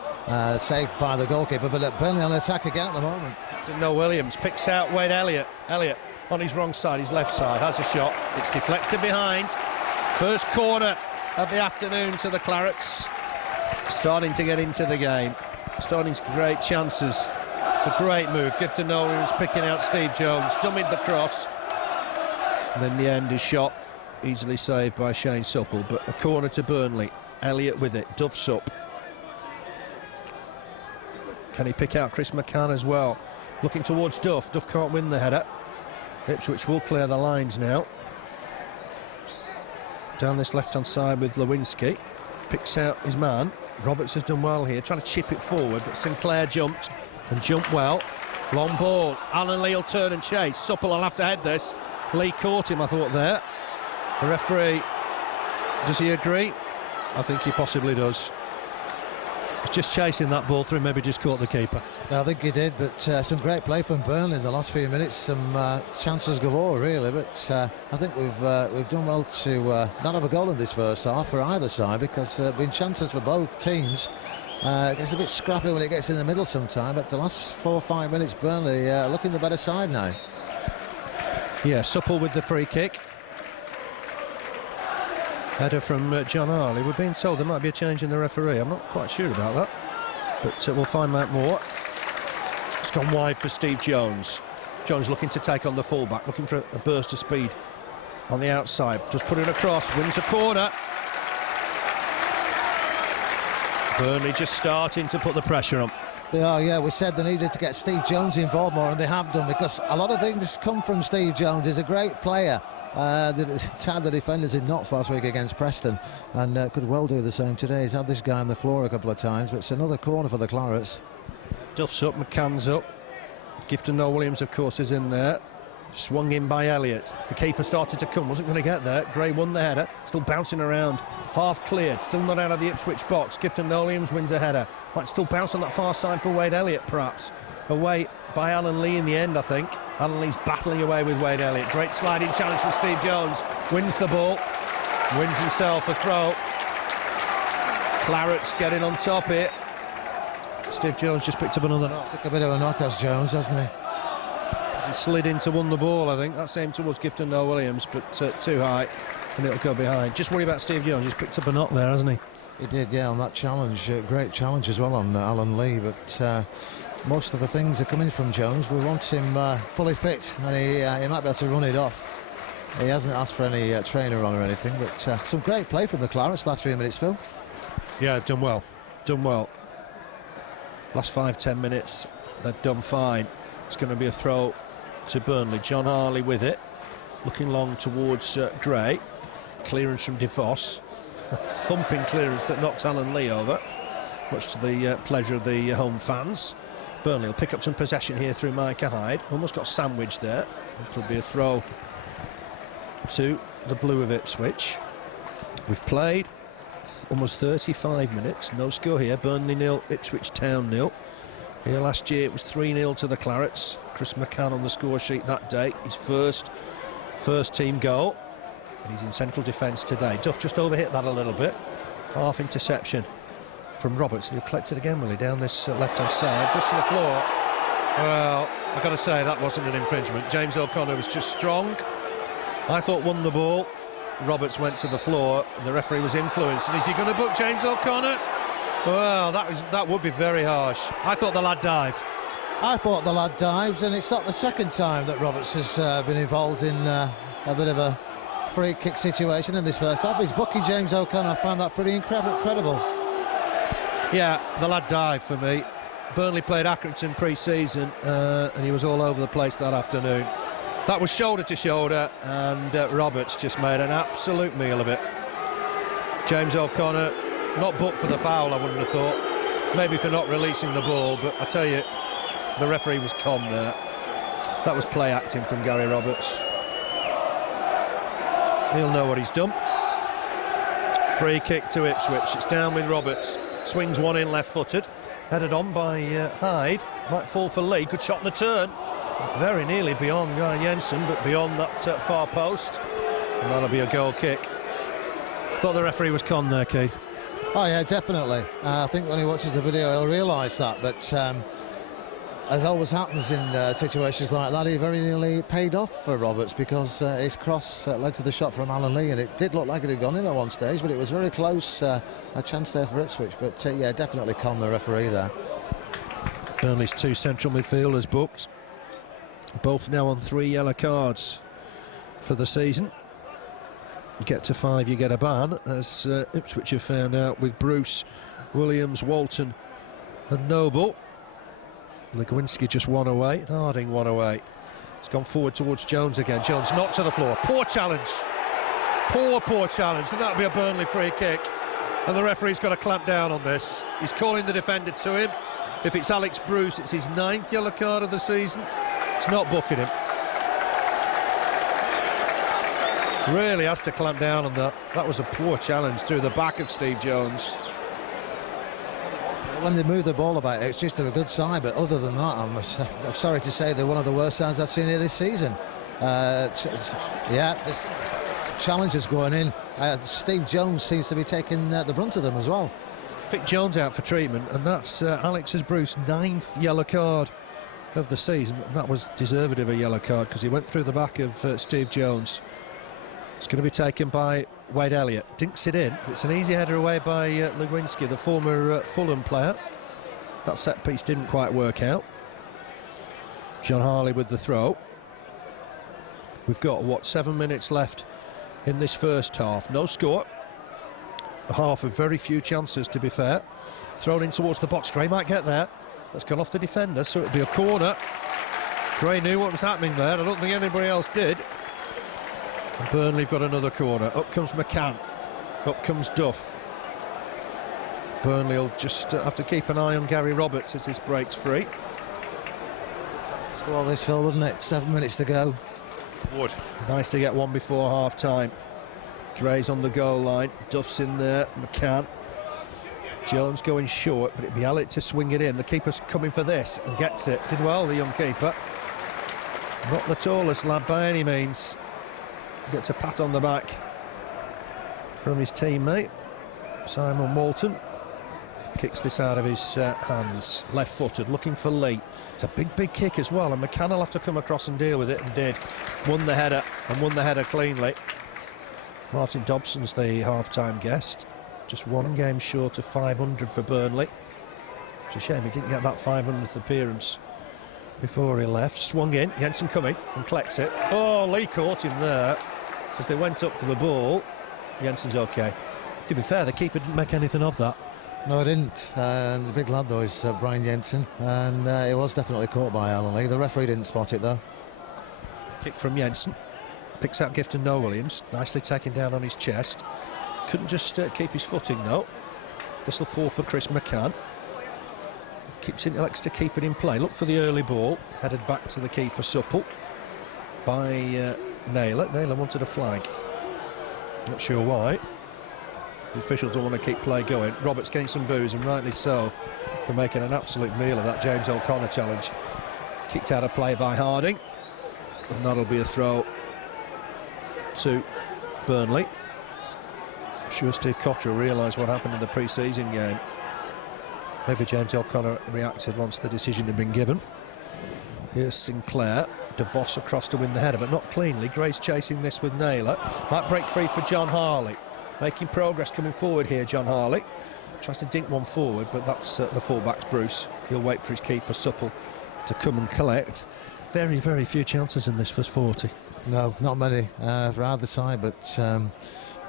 saved by the goalkeeper, but Burnley on attack again at the moment. Noel-Williams picks out Wade Elliott. Elliott on his wrong side, his left side, has a shot. It's deflected behind. First corner of the afternoon to the Clarets. Starting to get into the game. Starting to create chances. It's a great move. Gifton Noel-Williams picking out Steve Jones, dummied the cross. And then the end is shot, easily saved by Shane Supple. But a corner to Burnley. Elliott with it. Duff's up. Can he pick out Chris McCann as well? Looking towards Duff. Duff can't win the header. Ipswich will clear the lines now. Down this left-hand side with Legwinski. Picks out his man. Roberts has done well here, trying to chip it forward, but Sinclair jumped and jumped well. Long ball. Alan Lee will turn and chase. Supple will have to head this. Lee caught him, I thought, there. The referee, does he agree? I think he possibly does. He's just chasing that ball through, maybe just caught the keeper. I think he did, but some great play from Burnley in the last few minutes. Some chances galore, really, but I think we've done well to not have a goal in this first half for either side, because there have been chances for both teams. It gets a bit scrappy when it gets in the middle sometime, but the last 4 or 5 minutes, Burnley looking the better side now. Yeah, Supple with the free kick. Header from John Harley. We're being told there might be a change in the referee. I'm not quite sure about that, but we'll find out more. It's gone wide for Steve Jones. Jones looking to take on the fullback, looking for a burst of speed on the outside. Just put it across, wins a corner. Burnley just starting to put the pressure on. They are, yeah. We said they needed to get Steve Jones involved more, and they have done, because a lot of things come from Steve Jones. He's a great player. Tied the defenders in knots last week against Preston, and could well do the same today. He's had this guy on the floor a couple of times, but it's another corner for the Clarets. Duff's up, McCann's up. Gifton Noel-Williams, of course, is in there. Swung in by Elliott. The keeper started to come, wasn't going to get there. Gray won the header, still bouncing around. Half cleared, still not out of the Ipswich box. Gifton Noel-Williams wins a header. Might still bounce on that far side for Wade Elliott, perhaps. Away by Alan Lee in the end, I think. Alan Lee's battling away with Wade Elliott. Great sliding challenge from Steve Jones. Wins the ball. Wins himself a throw. Clarets getting on top here. Steve Jones just picked up another knock. Took a bit of a knock, as Jones, hasn't he? He slid in to won the ball, I think. That same towards Gifton Noel-Williams, but too high, and it'll go behind. Just worry about Steve Jones. He's picked up a knock there, hasn't he? He did, yeah, on that challenge. Great challenge as well on Alan Lee, but most of the things are coming from Jones. We want him fully fit, and he might be able to run it off. He hasn't asked for any trainer on or anything, but some great play from the Clarets last 3 minutes, Phil. Yeah, done well. Done well. Last 5-10 minutes, they've done fine. It's going to be a throw to Burnley. John Harley with it, looking long towards Gray. Clearance from DeVos. Thumping clearance that knocked Alan Lee over, much to the pleasure of the home fans. Burnley will pick up some possession here through Micah Hyde. Almost got sandwiched there. It'll be a throw to the blue of Ipswich. We've played almost 35 minutes. No score here. Burnley 0, Ipswich Town 0. Here last year it was 3-0 to the Clarets. Chris McCann on the score sheet that day. His first team goal. And he's in central defence today. Duff just overhit that a little bit. Half interception from Roberts. And he'll collect it again, will he, down this left-hand side. Goes to the floor. Well, I've got to say, that wasn't an infringement. James O'Connor was just strong. I thought won the ball. Roberts went to the floor. And the referee was influenced. And is he going to book James O'Connor? Well, that would be very harsh. I thought the lad dived. I thought the lad dived, and it's not the second time that Roberts has been involved in a bit of a free kick situation in this first half. He's booking James O'Connor. I found that pretty incredible. Yeah, the lad dived for me. Burnley played Accrington pre-season, and he was all over the place that afternoon. That was shoulder to shoulder, and Roberts just made an absolute meal of it. James O'Connor not booked for the foul, I wouldn't have thought. Maybe for not releasing the ball, but I tell you, the referee was calm there. That was play acting from Gary Roberts. He'll know what he's done. Free kick to Ipswich. It's down with Roberts. Swings one in left-footed. Headed on by Hyde. Might fall for Lee. Good shot in the turn. Very nearly beyond Jensen, but beyond that far post. And that'll be a goal kick. Thought the referee was con there, Keith. Oh, yeah, definitely. I think when he watches the video, he'll realise that. But as always happens in situations like that, he very nearly paid off for Roberts, because his cross led to the shot from Alan Lee, and it did look like it had gone in at one stage, but it was very close. A chance there for Ipswich, but yeah, definitely con the referee there. Burnley's two central midfielders booked, both now on 3 yellow cards for the season. You get to 5, you get a ban, as Ipswich have found out with Bruce, Williams, Walton and Noble. Legwinski just one away, Harding one away. It's gone forward towards Jones again. Jones not to the floor. Poor challenge. Poor challenge. And that'll be a Burnley free kick. And the referee's got to clamp down on this. He's calling the defender to him. If it's Alex Bruce, it's his 9th yellow card of the season. It's not booking him. Really has to clamp down on that. That was a poor challenge through the back of Steve Jones. When they move the ball about, it's just a good side, but other than that, I'm sorry to say they're one of the worst sides I've seen here this season. Yeah, this challenges going in. Steve Jones seems to be taking the brunt of them as well. Pick Jones out for treatment, and that's Alex Bruce's 9th yellow card of the season. That was deserved of a yellow card because he went through the back of Steve Jones. It's going to be taken by Wade Elliott. Dinks it in. It's an easy header away by Legwinski, the former Fulham player. That set piece didn't quite work out. John Harley with the throw. We've got, what, 7 minutes left in this first half. No score. A half of very few chances, to be fair. Thrown in towards the box. Gray might get there. That's gone off the defender, so it'll be a corner. Gray knew what was happening there. I don't think anybody else did. And Burnley have got another corner. Up comes McCann. Up comes Duff. Burnley will just have to keep an eye on Gary Roberts as this breaks free. Score this, Phil, wouldn't it? 7 minutes to go. Would. Nice to get one before half-time. Gray's on the goal line. Duff's in there. McCann. Jones going short, but it'd be Elliott to swing it in. The keeper's coming for this and gets it. Did well, the young keeper. Not the tallest lad by any means. Gets a pat on the back from his teammate Simon Walton. Kicks this out of his hands, left-footed, looking for Lee. It's a big kick as well, and McCann will have to come across and deal with it, and did. Won the header, and won the header cleanly. Martin Dobson's the half-time guest. Just one game short of 500 for Burnley. It's a shame he didn't get that 500th appearance before he left. Swung in, Jensen coming and collects it. Oh, Lee caught him there as they went up for the ball. Jensen's okay. To be fair, the keeper didn't make anything of that. No, I didn't. And the big lad, though, is Brian Jensen, and it was definitely caught by Alan Lee. The referee didn't spot it, though. Kick from Jensen. Picks out Gifton Noel-Williams. Nicely taken down on his chest. Couldn't just keep his footing, though. Whistle fall for Chris McCann. Likes to keep it in play. Look for the early ball. Headed back to the keeper, Supple, by Naylor. Naylor wanted a flag. Not sure why. The officials don't want to keep play going. Roberts getting some boos, and rightly so, for making an absolute meal of that James O'Connor challenge. Kicked out of play by Harding, and that'll be a throw to Burnley. I'm sure Steve Cotterill realised what happened in the pre-season game. Maybe James O'Connor reacted once the decision had been given. Here's Sinclair. DeVos across to win the header, but not cleanly. Gray's chasing this with Naylor. Might break free for John Harley. Making progress coming forward here, John Harley. Tries to dink one forward, but that's the fullback's Bruce. He'll wait for his keeper, Supple, to come and collect. Very few chances in this first 40. No, not many for either side, but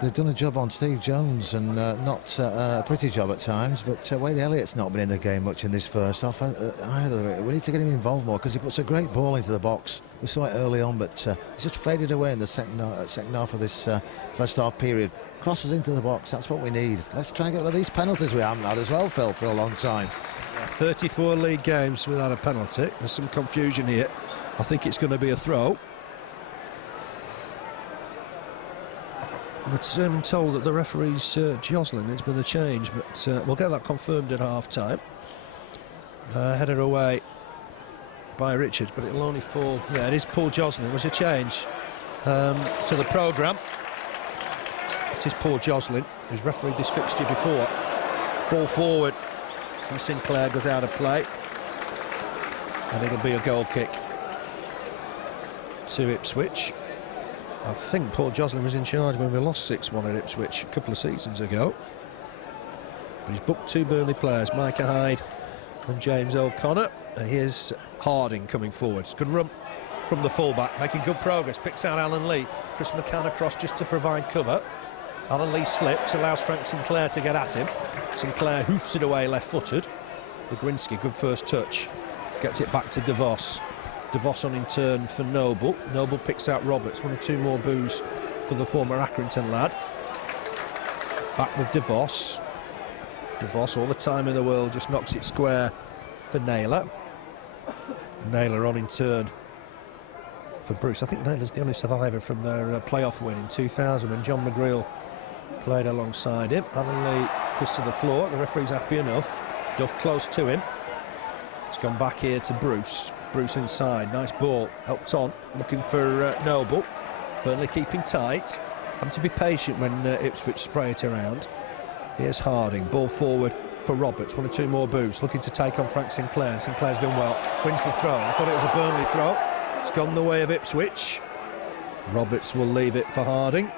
they've done a job on Steve Jones, and not a pretty job at times, but Wade Elliott's not been in the game much in this first half either. We need to get him involved more, because he puts a great ball into the box. We saw it early on, but he's just faded away in the second half of this first half period. Crosses into the box, that's what we need. Let's try and get rid of these penalties we haven't had as well, Phil, for a long time. 34 league games without a penalty. There's some confusion here. I think it's going to be a throw. I'm told that the referee's Joslin. It's been a change, but we'll get that confirmed at half-time. Headed away by Richards, but it'll only fall. Yeah, it is Paul Joslin. It was a change to the programme. It is Paul Joslin, who's refereed this fixture before. Ball forward, and Sinclair goes out of play, and it'll be a goal kick to Ipswich. I think Paul Joslin was in charge when we lost 6-1 at Ipswich a couple of seasons ago. But he's booked 2 Burnley players, Micah Hyde and James O'Connor. And here's Harding coming forward. It's good run from the fullback, making good progress. Picks out Alan Lee. Chris McCann across just to provide cover. Alan Lee slips, allows Frank Sinclair to get at him. Sinclair hoofs it away left-footed. Legwinski, good first touch. Gets it back to DeVos. DeVos on in turn for Noble. Noble picks out Roberts. 1 or 2 more boos for the former Accrington lad. Back with DeVos. DeVos, all the time in the world, just knocks it square for Naylor. Naylor on in turn for Bruce. I think Naylor's the only survivor from their playoff win in 2000 when John McGreal played alongside him. Hanley goes to the floor. The referee's happy enough. Duff close to him. It's gone back here to Bruce. Bruce inside. Nice ball. Helped on. Looking for Noble. Burnley keeping tight. Having to be patient when Ipswich spray it around. Here's Harding. Ball forward for Roberts. 1 or 2 more boots. Looking to take on Frank Sinclair. Sinclair's done well. Wins the throw. I thought it was a Burnley throw. It's gone the way of Ipswich. Roberts will leave it for Harding.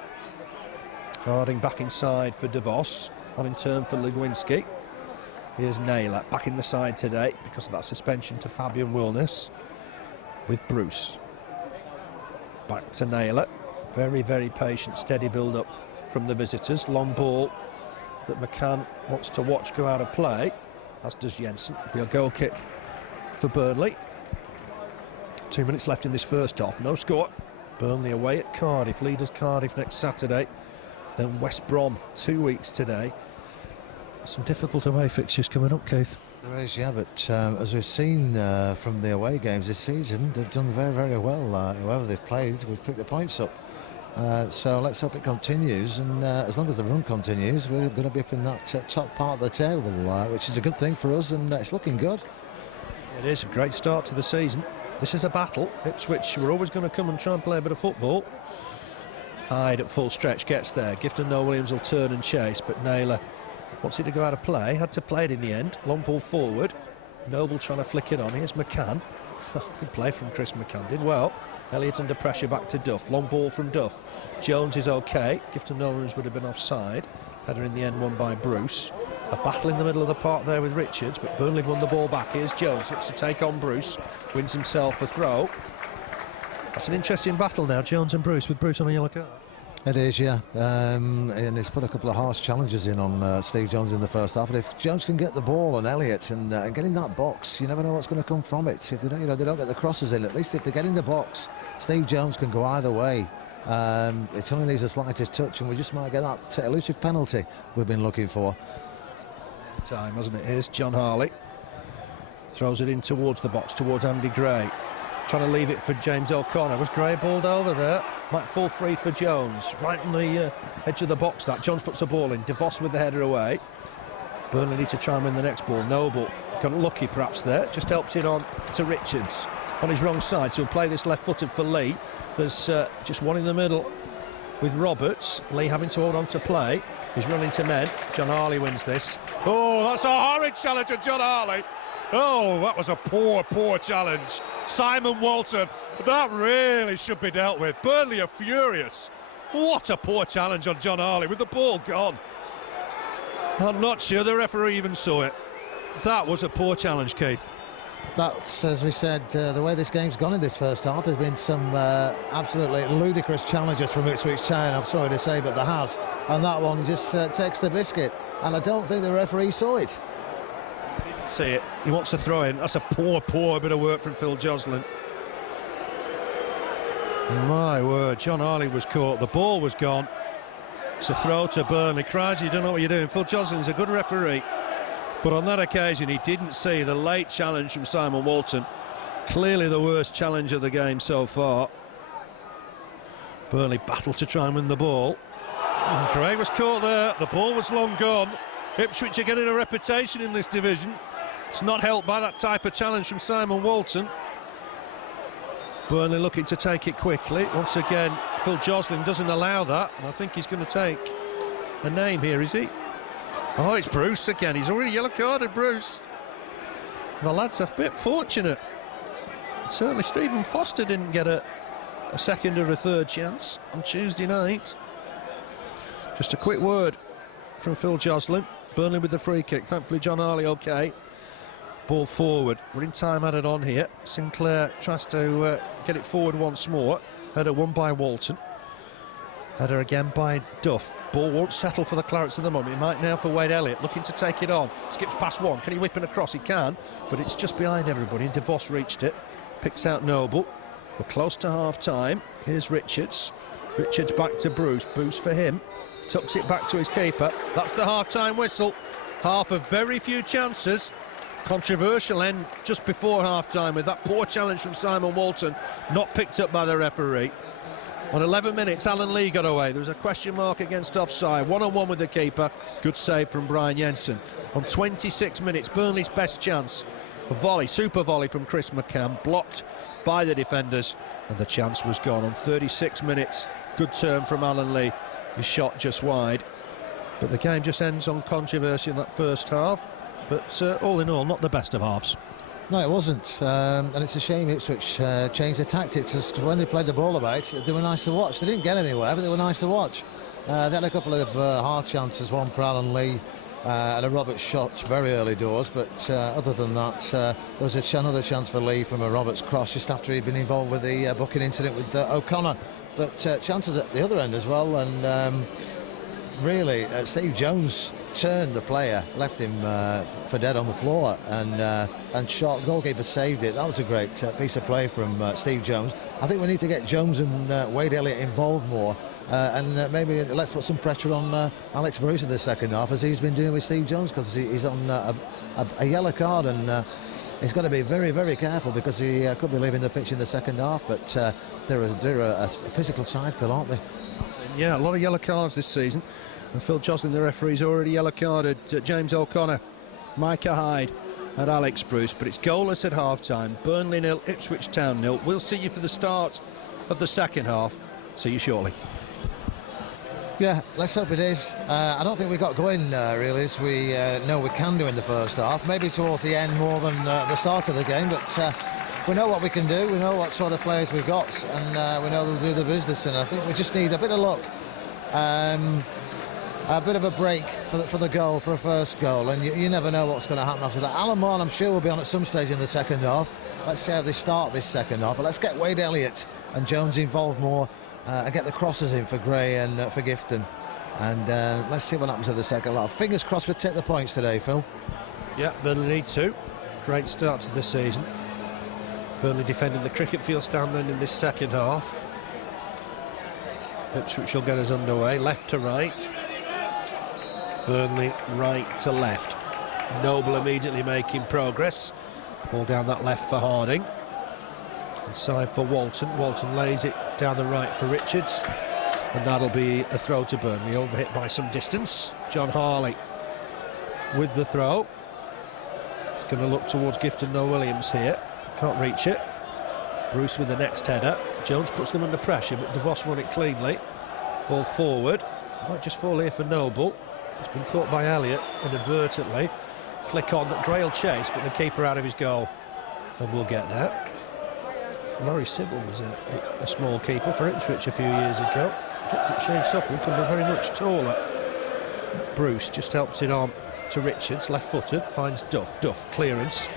Harding back inside for DeVos. On in turn for Legwinski. Here's Naylor back in the side today because of that suspension to Fabian Wilness with Bruce. Back to Naylor. Very, very patient, steady build-up from the visitors. Long ball that McCann wants to watch go out of play, as does Jensen. It'll be a goal kick for Burnley. 2 minutes left in this first half. No score. Burnley away at Cardiff. Leaders Cardiff next Saturday. Then West Brom 2 weeks today. Some difficult away fixtures coming up, Keith. There is, yeah, but as we've seen from the away games this season, they've done very, very well. Whoever they've played, we've picked the points up. So let's hope it continues, and as long as the run continues, we're going to be up in that top part of the table, which is a good thing for us, and it's looking good. It is a great start to the season. This is a battle. Ipswich were always going to come and try and play a bit of football. Hyde at full stretch gets there. Gifton Noel-Williams will turn and chase, but Naylor wants it to go out of play. Had to play it in the end. Long ball forward. Noble trying to flick it on. Here's McCann. Good play from Chris McCann. Did well. Elliott under pressure back to Duff. Long ball from Duff. Jones is OK. Gifton Noel-Williams would have been offside. Header in the end won by Bruce. A battle in the middle of the park there with Richards, but Burnley have won the ball back. Here's Jones. Looks to take on Bruce. Wins himself a throw. That's an interesting battle now, Jones and Bruce, with Bruce on a yellow card. It is, yeah, and he's put a couple of harsh challenges in on Steve Jones in the first half. But if Jones can get the ball on Elliott and get in that box, you never know what's going to come from it. If they don't, they don't get the crosses in. At least if they get in the box, Steve Jones can go either way. It only needs the slightest touch, and we just might get that elusive penalty we've been looking for. Time, hasn't it? Here's John Harley. Throws it in towards the box, towards Andy Gray. Trying to leave it for James O'Connor. Was Gray balled over there? Might fall free for Jones. Right on the edge of the box, that. Jones puts the ball in. DeVos with the header away. Burnley need to try and win the next ball. Noble got lucky perhaps there. Just helps it on to Richards on his wrong side. So he'll play this left-footed for Lee. There's just one in the middle with Roberts. Lee having to hold on to play. He's running to men. John Harley wins this. Oh, that's a horrid challenge of John Harley. Oh, that was a poor, poor challenge. Simon Walton, that really should be dealt with. Burnley are furious. What a poor challenge on John Harley with the ball gone. I'm not sure the referee even saw it. That was a poor challenge, Keith. That's, as we said, the way this game's gone in this first half. There's been some absolutely ludicrous challenges from Ipswich Town, I'm sorry to say, but there has. And that one just takes the biscuit. And I don't think the referee saw it. Didn't see it. He wants to throw in. That's a poor, poor bit of work from Phil Joslin. My word, John Harley was caught. The ball was gone. It's a throw to Burnley. Cries, you don't know what you're doing. Phil Joslin's a good referee. But on that occasion, he didn't see the late challenge from Simon Walton. Clearly the worst challenge of the game so far. Burnley battled to try and win the ball. Craig was caught there. The ball was long gone. Ipswich are getting a reputation in this division. It's not helped by that type of challenge from Simon Walton. Burnley looking to take it quickly. Once again, Phil Joslin doesn't allow that. And I think he's going to take a name here, is he? Oh, it's Bruce again. He's already yellow carded, Bruce. The lads are a bit fortunate. Certainly Stephen Foster didn't get a second or a third chance on Tuesday night. Just a quick word from Phil Joslin. Burnley with the free kick. Thankfully John Harley okay. Ball forward. We're in time added on here. Sinclair tries to get it forward once more. Header won by Walton. Header again by Duff. Ball won't settle for the Clarets at the moment. It might now for Wade Elliott, looking to take it on. Skips past one. Can he whip it across? He can, but it's just behind everybody. DeVos reached it. Picks out Noble. We're close to half-time. Here's Richards. Richards back to Bruce. Boost for him. Tucks it back to his keeper. That's the half-time whistle. half of very few chances. Controversial end just before half-time with that poor challenge from Simon Walton, not picked up by the referee. On 11 minutes, Alan Lee got away. There was a question mark against offside. One-on-one with the keeper. Good save from Brian Jensen. On 26 minutes, Burnley's best chance. A volley, super volley from Chris McCann, blocked by the defenders, and the chance was gone. On 36 minutes, good turn from Alan Lee. His shot just wide. But the game just ends on controversy in that first half. But all in all, not the best of halves. No, it wasn't, and it's a shame Ipswich changed their tactics. As to when they played the ball about, they were nice to watch. They didn't get anywhere, but they were nice to watch. They had a couple of hard chances, one for Alan Lee and a Roberts shot very early doors, but other than that, there was another chance for Lee from a Roberts cross just after he'd been involved with the booking incident with O'Connor. But chances at the other end as well, and really, Steve Jones turned the player, left him for dead on the floor, and shot. Goalkeeper saved it. That was a great piece of play from Steve Jones. I think we need to get Jones and Wade Elliott involved more, and maybe let's put some pressure on Alex Bruce in the second half, as he's been doing with Steve Jones, because he's on a yellow card, and he's got to be very, very careful, because he could be leaving the pitch in the second half. But they're a physical side, Phil, aren't they? Yeah, a lot of yellow cards this season. And Phil Joslin, the referee's already yellow carded James O'Connor, Micah Hyde and Alex Bruce. But it's goalless at half-time. Burnley 0, Ipswich Town 0. We'll see you for the start of the second half. See you shortly. Yeah, let's hope it is. I don't think we got going really, as we know we can do in the first half. Maybe towards the end more than the start of the game, but we know what we can do. We know what sort of players we've got, and we know they'll do the business. And I think we just need a bit of luck. A bit of a break for the goal, for a first goal, and you never know what's going to happen after that. Alan Mahon, I'm sure, will be on at some stage in the second half. Let's see how they start this second half, but let's get Wade Elliott and Jones involved more, and get the crosses in for Gray and for Gifton, and let's see what happens in the second half. Fingers crossed we take the points today, Phil. Yeah, Burnley need to. Great start to the season. Burnley defending the cricket field stand then in this second half. Ipswich will get us underway, left to right. Burnley right to left. Noble immediately making progress. Ball down that left for Harding. Inside for Walton. Walton lays it down the right for Richards. And that'll be a throw to Burnley, overhit by some distance. John Harley with the throw. He's going to look towards Gifton Noel-Williams here. Can't reach it. Bruce with the next header. Jones puts them under pressure, but DeVos won it cleanly. Ball forward. Might just fall here for Noble. It's been caught by Elliott inadvertently. Flick on that Gray will chase, but the keeper out of his goal. And we'll get that. Laurie Supple was a small keeper for Ipswich a few years ago. I don't think Shane Supple could be very much taller. Bruce just helps it on to Richards, left-footed, finds Duff. Duff, clearance.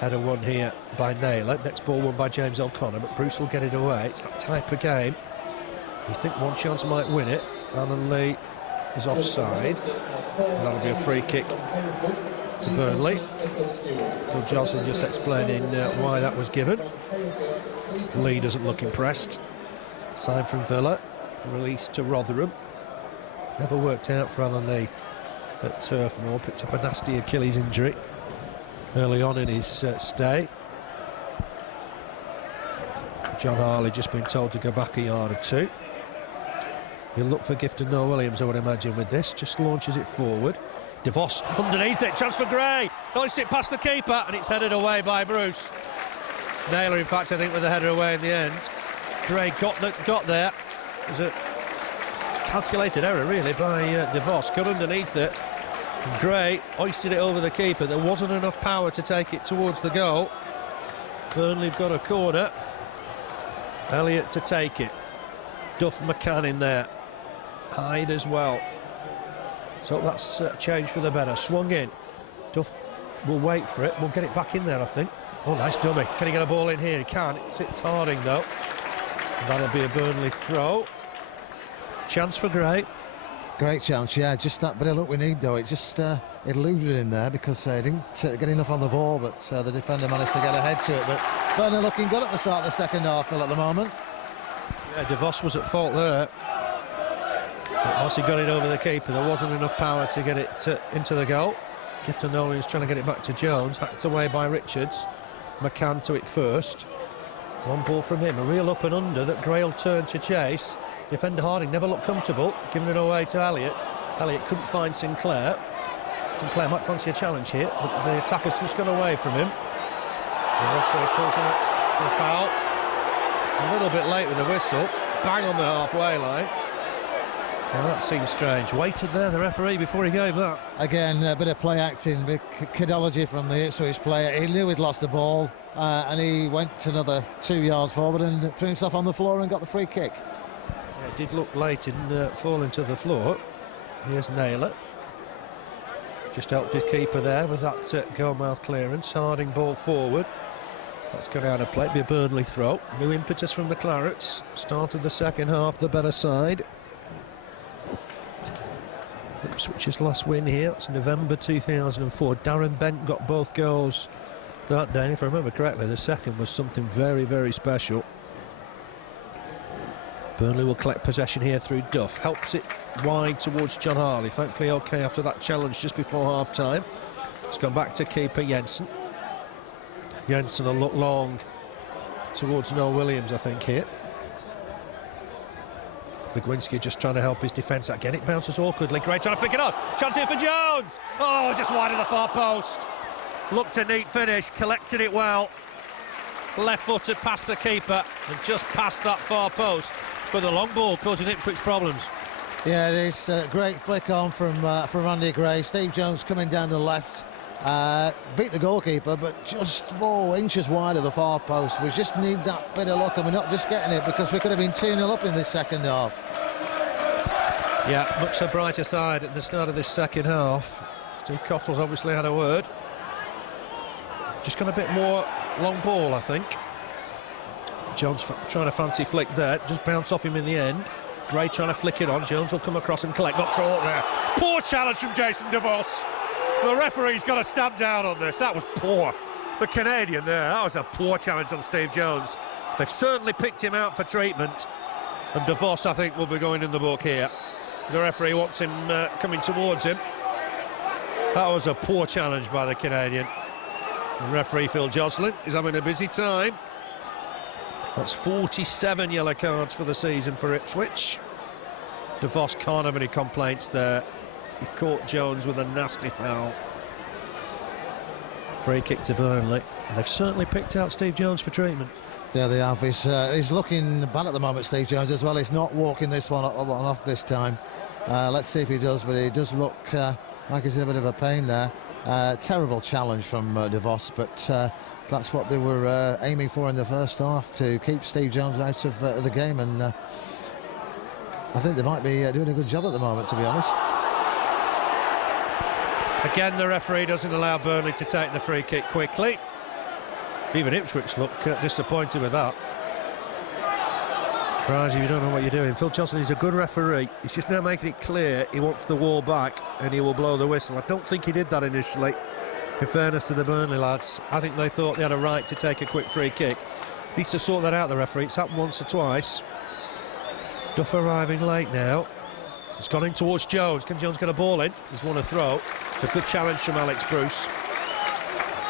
Header won here by Naylor. Next ball won by James O'Connor, but Bruce will get it away. It's that type of game. You think one chance might win it. Alan Lee is offside. And that'll be a free kick to Burnley. Phil Joslin just explaining why that was given. Lee doesn't look impressed. Sign from Villa. Release to Rotherham. Never worked out for Alan Lee at Turf Moor. Picked up a nasty Achilles injury early on in his stay. John Harley just been told to go back a yard or two. He'll look for Gifton Noel-Williams, I would imagine, with this. Just launches it forward. DeVos underneath it. Chance for Gray. Hoists it past the keeper, and it's headed away by Bruce. Naylor, in fact, I think, with the header away in the end. Gray got there. It was a calculated error, really, by DeVos. Got underneath it. And Gray hoisted it over the keeper. There wasn't enough power to take it towards the goal. Burnley have got a corner. Elliott to take it. Duff, McCann in there. Hyde as well. So that's a change for the better. Swung in. Duff will wait for it. We'll get it back in there, I think. Oh, nice dummy. Can he get a ball in here? He can't. It's Harding, though. And that'll be a Burnley throw. Chance for Gray. Great chance, yeah. Just that bit of luck we need, though. It just it eluded in there because he didn't get enough on the ball, but the defender managed to get ahead to it. But Burnley looking good at the start of the second half, Phil, at the moment. Yeah, DeVos was at fault there. But once he got it over the keeper, there wasn't enough power to get it into the goal. Gifton Noel-Williams trying to get it back to Jones. Hacked away by Richards. McCann to it first. One ball from him, a real up and under that Gray will turn to chase. Defender Harding never looked comfortable, giving it away to Elliott. Elliott couldn't find Sinclair. Sinclair might fancy a challenge here, but the attacker's just gone away from him. The referee calls him for a foul. A little bit late with the whistle. Bang on the halfway line. Well, that seems strange. Waited there, the referee, before he gave that. Again, a bit of play acting, bit cadology from the Ipswich player. He knew he'd lost the ball, and he went another 2 yards forward and threw himself on the floor and got the free kick. Yeah, it did look late in falling to the floor. Here's Naylor. Just helped his keeper there with that goal-mouth clearance. Harding ball forward. That's going out of play. It'll be a Burnley throw. New impetus from the Clarets. Started the second half, the better side. Ipswich's last win here, it's November 2004. Darren Bent got both goals that day, and if I remember correctly, the second was something very, very special. Burnley will collect possession here through Duff. Helps it wide towards John Harley. Thankfully okay after that challenge just before half-time. It's gone back to keeper Jensen. Jensen will look long towards Noel-Williams, I think, here. Legwinski just trying to help his defence. Again, it bounces awkwardly. Gray trying to flick it on. Chance here for Jones. Oh, just wide of the far post. Looked a neat finish, collected it well. Left-footed past the keeper and just past that far post for the long ball, causing Ipswich problems. Yeah, it is a great flick on from Andy Gray. Steve Jones coming down the left. Beat the goalkeeper, but just 4 inches wide of the far post. We just need that bit of luck, and we're not just getting it because we could have been 2-0 up in this second half. Yeah, much the brighter side at the start of this second half. Steve Cottill's obviously had a word. Just got a bit more long ball, I think. Jones trying to fancy flick there, just bounce off him in the end. Gray trying to flick it on. Jones will come across and collect. Not caught there. Poor challenge from Jason DeVos. The referee's got to stamp down on this. That was poor. The Canadian there, that was a poor challenge on Steve Jones. They've certainly picked him out for treatment, and DeVos, I think, will be going in the book here. The referee wants him coming towards him. That was a poor challenge by the Canadian. And referee Phil Joslin is having a busy time. That's 47 yellow cards for the season for Ipswich. DeVos can't have any complaints there. He caught Jones with a nasty foul. Free kick to Burnley. And they've certainly picked out Steve Jones for treatment. Yeah, they have. He's looking bad at the moment, Steve Jones, as well. He's not walking this one off this time. Let's see if he does, but he does look like he's in a bit of a pain there. Terrible challenge from DeVos, but that's what they were aiming for in the first half, to keep Steve Jones out of the game, and I think they might be doing a good job at the moment, to be honest. Again, the referee doesn't allow Burnley to take the free kick quickly. Even Ipswich look disappointed with that. Cries, you don't know what you're doing. Phil Joslin is a good referee. He's just now making it clear he wants the wall back and he will blow the whistle. I don't think he did that initially. In fairness to the Burnley lads, I think they thought they had a right to take a quick free kick. Needs to sort that out, the referee. It's happened once or twice. Duff arriving late now. It's gone in towards Jones. Can Jones get a ball in? He's won a throw. It's a good challenge from Alex Bruce.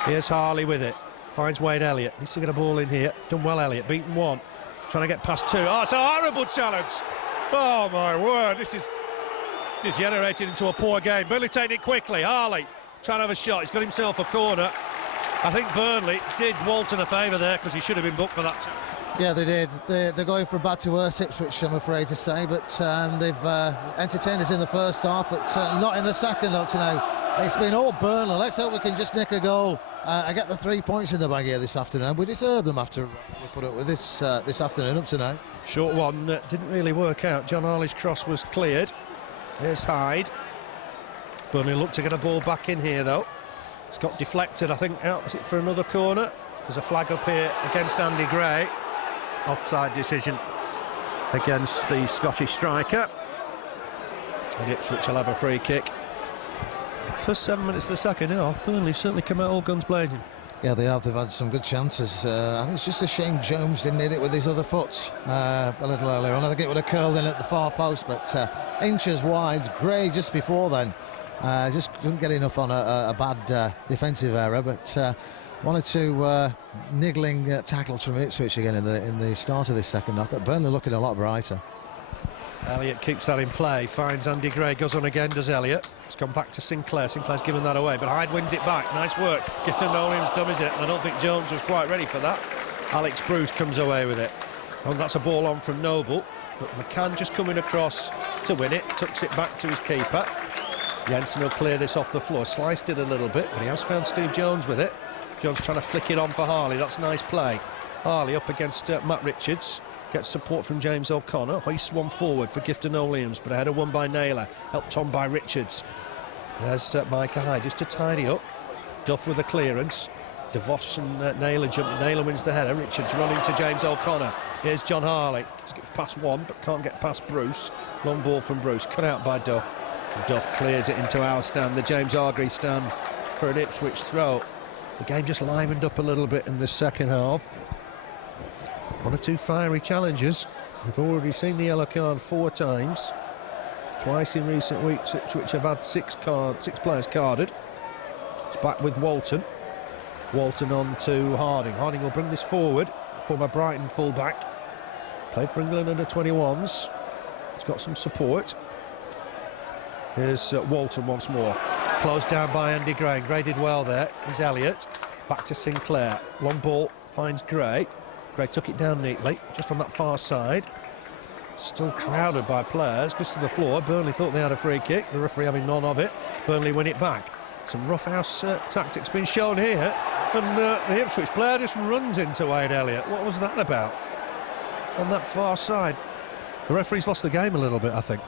Here's Harley with it. Finds Wade Elliott. Needs to get a ball in here. Done well, Elliott. Beaten one. Trying to get past two. Oh, it's a horrible challenge. Oh, my word. This is degenerated into a poor game. Burnley taking it quickly. Harley trying to have a shot. He's got himself a corner. I think Burnley did Walton a favour there because he should have been booked for that challenge. Yeah, they did. They're going from bad to worse, Ipswich, I'm afraid to say, but they've entertained us in the first half, but not in the second up to now. It's been all Burnley. Let's hope we can just nick a goal and get the 3 points in the bag here this afternoon. We deserve them after we put up with this afternoon up to now. Short one didn't really work out. John Harley's cross was cleared. Here's Hyde. Burnley looked to get a ball back in here, though. It's got deflected, I think, out. Is it for another corner? There's a flag up here against Andy Gray. Offside decision against the Scottish striker. And Ipswich will have a free kick. First 7 minutes of the second half, Burnley certainly come out all guns blazing. Yeah, they have. They've had some good chances. I think it's just a shame Jones didn't hit it with his other foot a little earlier on. I think it would have curled in at the far post, but inches wide. Gray just before then Just couldn't get enough on a bad defensive error, but one or two niggling tackles from Ipswich again in the start of this second half. But Burnley looking a lot brighter. Elliott keeps that in play, finds Andy Gray, goes on again, does Elliott. It's gone back to Sinclair. Sinclair's given that away, but Hyde wins it back. Nice work. Gifton Noel-Williams dummies it, and I don't think Jones was quite ready for that. Alex Bruce comes away with it. And that's a ball on from Noble, but McCann just coming across to win it, tucks it back to his keeper. Jensen will clear this off the floor, sliced it a little bit, but he has found Steve Jones with it. Jones trying to flick it on for Harley. That's nice play. Harley up against Matt Richards. Gets support from James O'Connor. Hoists one forward for Gifton Noel-Williams, but ahead of one by Naylor. Helped on by Richards. There's Micah Hyde just to tidy up. Duff with a clearance. DeVos and Naylor jump. Naylor wins the header. Richards running to James O'Connor. Here's John Harley. Skips past one, but can't get past Bruce. Long ball from Bruce. Cut out by Duff. And Duff clears it into our stand, the James Hargreaves stand, for an Ipswich throw. The game just livened up a little bit in the second half. One or two fiery challenges. We've already seen the yellow card 4 times. Twice in recent weeks, which have had 6 players carded. It's back with Walton. Walton on to Harding. Harding will bring this forward. Former Brighton fullback. Played for England under 21s. He's got some support. Here's Walton once more. Closed down by Andy Gray. Gray did well there. Here's Elliott. Back to Sinclair. Long ball finds Gray. Gray took it down neatly, just on that far side. Still crowded by players, goes to the floor. Burnley thought they had a free kick, the referee having none of it. Burnley win it back. Some roughhouse tactics being shown here, and the Ipswich player just runs into Wade Elliott. What was that about? On that far side. The referee's lost the game a little bit, I think.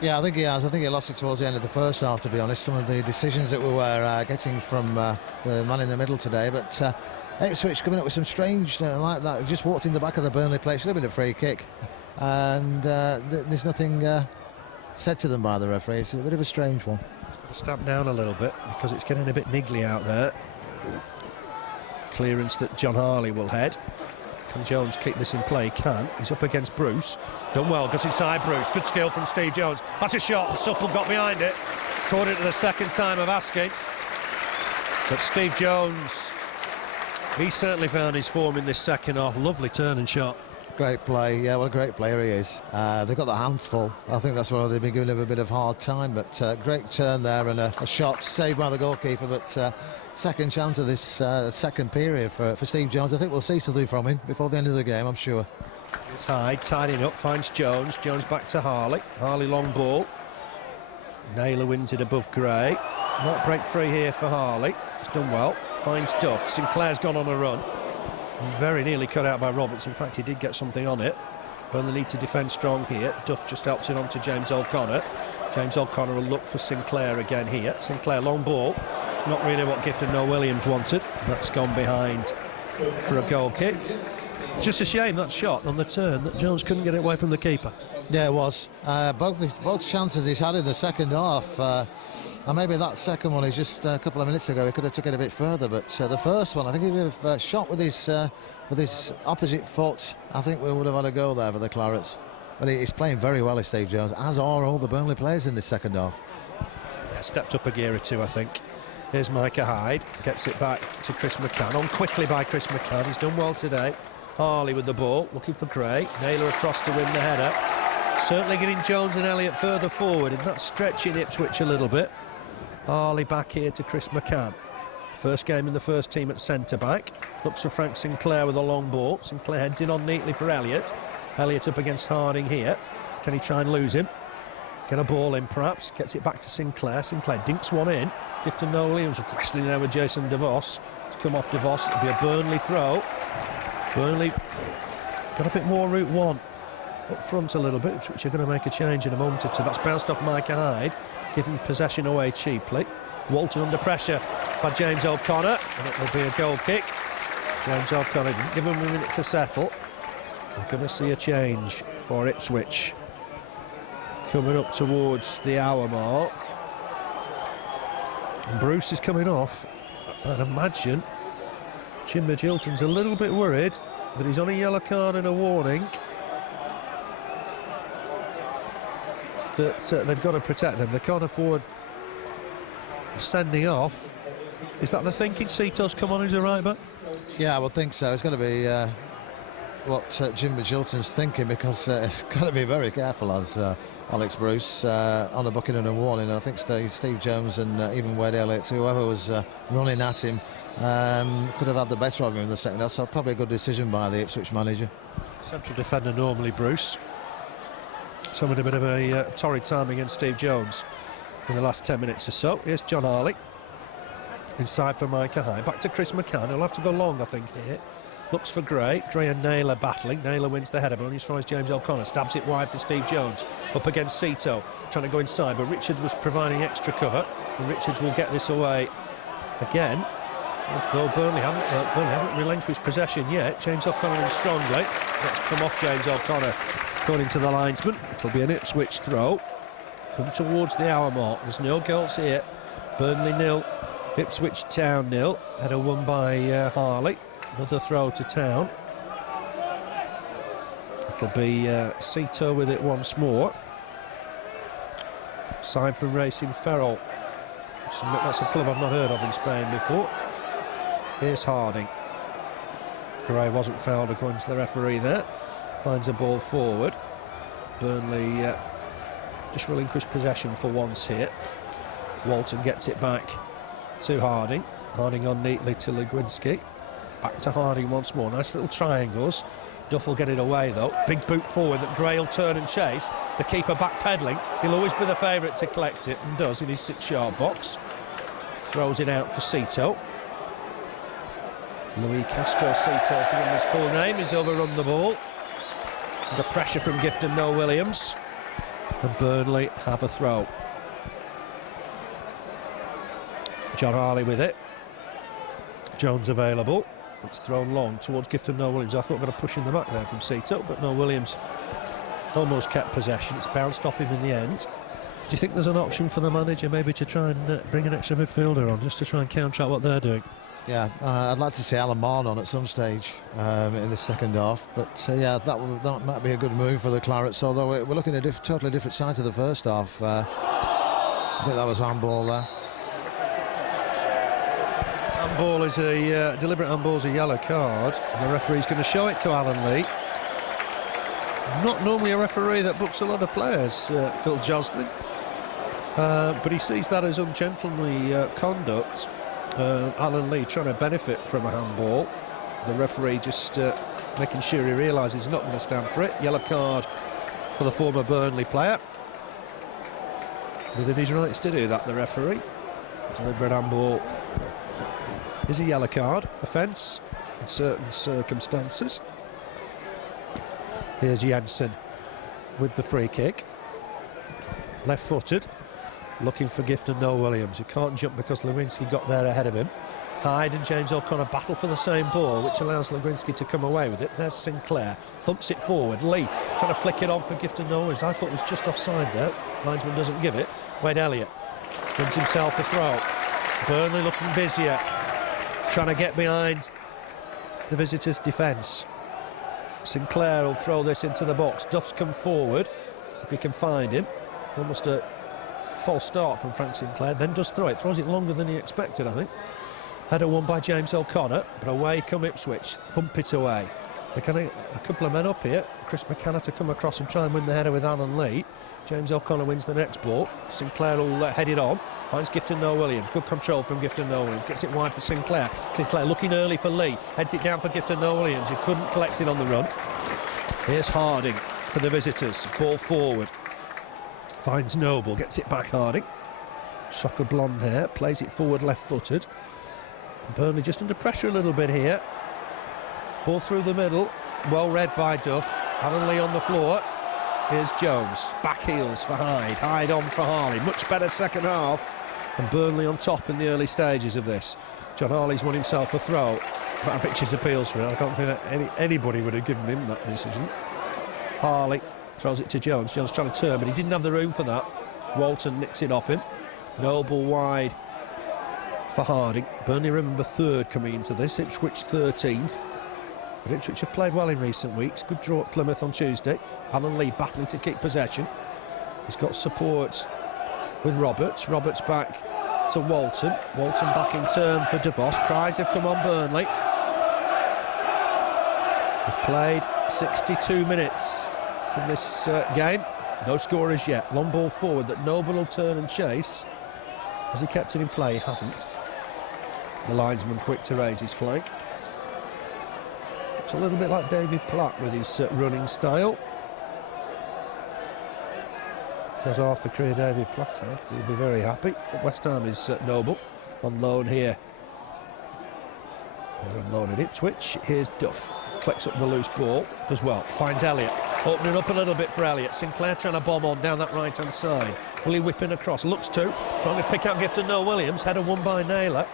Yeah, I think he has. I think he lost it towards the end of the first half, to be honest. Some of the decisions that we were getting from the man in the middle today, but Ipswich coming up with some strange like that. Just walked in the back of the Burnley play. Should have been a free kick, and there's nothing said to them by the referee. It's a bit of a strange one. Stamp down a little bit because it's getting a bit niggly out there. Clearance that John Harley will head. Can Jones keep this in play? He can. He's up against Bruce. Done well. Goes inside Bruce. Good skill from Steve Jones. That's a shot. Supple got behind it. Caught it at the second time of asking. But Steve Jones, he certainly found his form in this second half. Lovely turn and shot. Great play. Yeah, what a great player he is. They've got their hands full. I think that's why they've been giving him a bit of hard time. But great turn there and a shot saved by the goalkeeper. But second chance of this second period for Steve Jones. I think we'll see something from him before the end of the game, I'm sure. It's Hyde tidying up, finds Jones. Jones back to Harley. Harley long ball. Naylor wins it above Gray. Might break free here for Harley. He's done well. Finds Duff. Sinclair's gone on a run. Very nearly cut out by Roberts. In fact, he did get something on it. Burnley need to defend strong here. Duff just helps it on to James O'Connor. James O'Connor will look for Sinclair again here. Sinclair long ball. Not really what Gifton Noel-Williams wanted. That's gone behind for a goal kick. Just a shame that shot on the turn that Jones couldn't get it away from the keeper. Yeah, it was. Both chances he's had in the second half. And maybe that second one is just a couple of minutes ago. He could have took it a bit further, but the first one, I think he would have shot with his opposite foot. I think we would have had a goal there for the Clarets. But he's playing very well, Steve Jones, as are all the Burnley players in this second half. Yeah, stepped up a gear or two, I think. Here's Micah Hyde, gets it back to Chris McCann. On quickly by Chris McCann. He's done well today. Harley with the ball, looking for Gray. Naylor across to win the header. Certainly getting Jones and Elliott further forward, and that's stretching Ipswich a little bit. Harley back here to Chris McCann. First game in the first team at centre-back. Looks for Frank Sinclair with a long ball. Sinclair heads in on neatly for Elliott. Elliott up against Harding here. Can he try and lose him? Get a ball in perhaps. Gets it back to Sinclair. Sinclair dinks one in. Gifton Noel-Williams wrestling there with Jason DeVos. It's come off DeVos. It'll be a Burnley throw. Burnley got a bit more route one up front a little bit, which are going to make a change in a moment or two. That's bounced off Micah Hyde, giving possession away cheaply. Walton under pressure by James O'Connor, and it will be a goal kick. James O'Connor didn't give him a minute to settle. We're going to see a change for Ipswich coming up towards the hour mark. And Bruce is coming off. I'd imagine Jim Magilton's a little bit worried that he's on a yellow card and a warning. That they've got to protect them. They can't afford sending off. Is that the thinking? Sito's come on as a right back? Yeah, I would think so. It's going to be what Jim Magilton's thinking, because he's got to be very careful as Alex Bruce on a booking and a warning. I think Steve Jones and even Wade Elliott, whoever was running at him, could have had the better of him in the second half. So probably a good decision by the Ipswich manager. Central defender normally Bruce. Someone a bit of a torrid time against Steve Jones in the last 10 minutes or so. Here's John Harley. Inside for Micah Hyde. Back to Chris McCann. He'll have to go long, I think, here. Looks for Gray. Gray and Naylor battling. Naylor wins the header, but on his far is James O'Connor. Stabs it wide to Steve Jones. Up against Sito. Trying to go inside, but Richards was providing extra cover. And Richards will get this away again. Though Burnley haven't relinquished possession yet. James O'Connor in strongly. Let's come off James O'Connor. According to the linesman, it'll be an Ipswich throw. Come towards the hour mark. There's no goals here. Burnley 0. Ipswich Town 0. Header won by Harley. Another throw to Town. It'll be Sito with it once more. Side from Racing Ferrol. That's a club I've not heard of in Spain before. Here's Harding. Gray wasn't fouled according to the referee there. Finds a ball forward. Burnley just relinquished possession for once here. Walton gets it back to Harding. Harding on neatly to Legwinski. Back to Harding once more. Nice little triangles. Duff will get it away though. Big boot forward that Gray will turn and chase. The keeper backpedaling. He'll always be the favourite to collect it, and does in his 6-yard box. Throws it out for Sito. Louis Castro Sito, to give him his full name. He's overrun the ball. Under pressure from Gifton Noel-Williams. And Burnley have a throw. John Harley with it. Jones available. It's thrown long towards Gifton Noel-Williams. I thought we were going to push in the back there from Sito, but Noel-Williams almost kept possession. It's bounced off him in the end. Do you think there's an option for the manager maybe to try and bring an extra midfielder on, just to try and counteract what they're doing? Yeah, I'd like to see Alan Mahon on at some stage in the second half, but yeah, that might be a good move for the Clarets, although we're looking at a totally different side to the first half. I think that was handball there. Handball is a deliberate handball is a yellow card, and the referee's going to show it to Alan Lee. Not normally a referee that books a lot of players, Phil Joslin, but he sees that as ungentlemanly conduct. Alan Lee trying to benefit from a handball. The referee just making sure he realises he's not going to stand for it. Yellow card for the former Burnley player. Within his rights to do that, the referee. Deliberate handball is a yellow card offence in certain circumstances. Here's Jensen with the free kick. Left-footed. Looking for Gifton Noel-Williams, who can't jump because Legwinski got there ahead of him. Hyde and James O'Connor battle for the same ball, which allows Legwinski to come away with it. There's Sinclair, thumps it forward. Lee trying to flick it on for Gifton Noel-Williams. I thought it was just offside there. Linesman doesn't give it. Wade Elliott wins himself a throw. Burnley looking busier, trying to get behind the visitors' defence. Sinclair will throw this into the box. Duff's come forward, if he can find him. Almost a false start from Frank Sinclair, then does throw it. Throws it longer than he expected, I think. Header won by James O'Connor, but away come Ipswich. Thump it away. They're kind of a couple of men up here. Chris McCann had to come across and try and win the header with Alan Lee. James O'Connor wins the next ball. Sinclair will head it on. Finds Gifton Noel-Williams. Good control from Gifton Noel-Williams. Gets it wide for Sinclair. Sinclair looking early for Lee. Heads it down for Gifton Noel-Williams, who couldn't collect it on the run. Here's Harding for the visitors. Ball forward. Finds Noble. Gets it back, Harding. Shock of blonde hair. Plays it forward left-footed. Burnley just under pressure a little bit here. Ball through the middle. Well read by Duff. Alan Lee on the floor. Here's Jones. Back heels for Hyde. Hyde on for Harley. Much better second half. And Burnley on top in the early stages of this. John Harley's won himself a throw. But Richards appeals for it. I don't think that anybody would have given him that decision. Harley throws it to Jones. Jones trying to turn, but he didn't have the room for that. Walton nicks it off him. Noble wide for Harding. Burnley, remember, third coming into this. Ipswich 13th. But Ipswich have played well in recent weeks. Good draw at Plymouth on Tuesday. Alan Lee battling to keep possession. He's got support with Roberts. Roberts back to Walton. Walton back in turn for DeVos. Cries have come on Burnley. We've played 62 minutes in this game. No scorers yet. Long ball forward that Noble will turn and chase. Has he kept it in play? He hasn't. The linesman quick to raise his flank. It's a little bit like David Platt with his running style. Because Arthur career David Platt, he'll be very happy. But West Ham is Noble on loan here. They're on loan at Ipswich. Here's Duff. Collects up the loose ball. Does well. Finds Elliott. Opening up a little bit for Elliott. Sinclair trying to bomb on down that right-hand side. Will he whip in across? Looks to. Trying to pick out Gifton Noel-Williams. Header won by Naylor.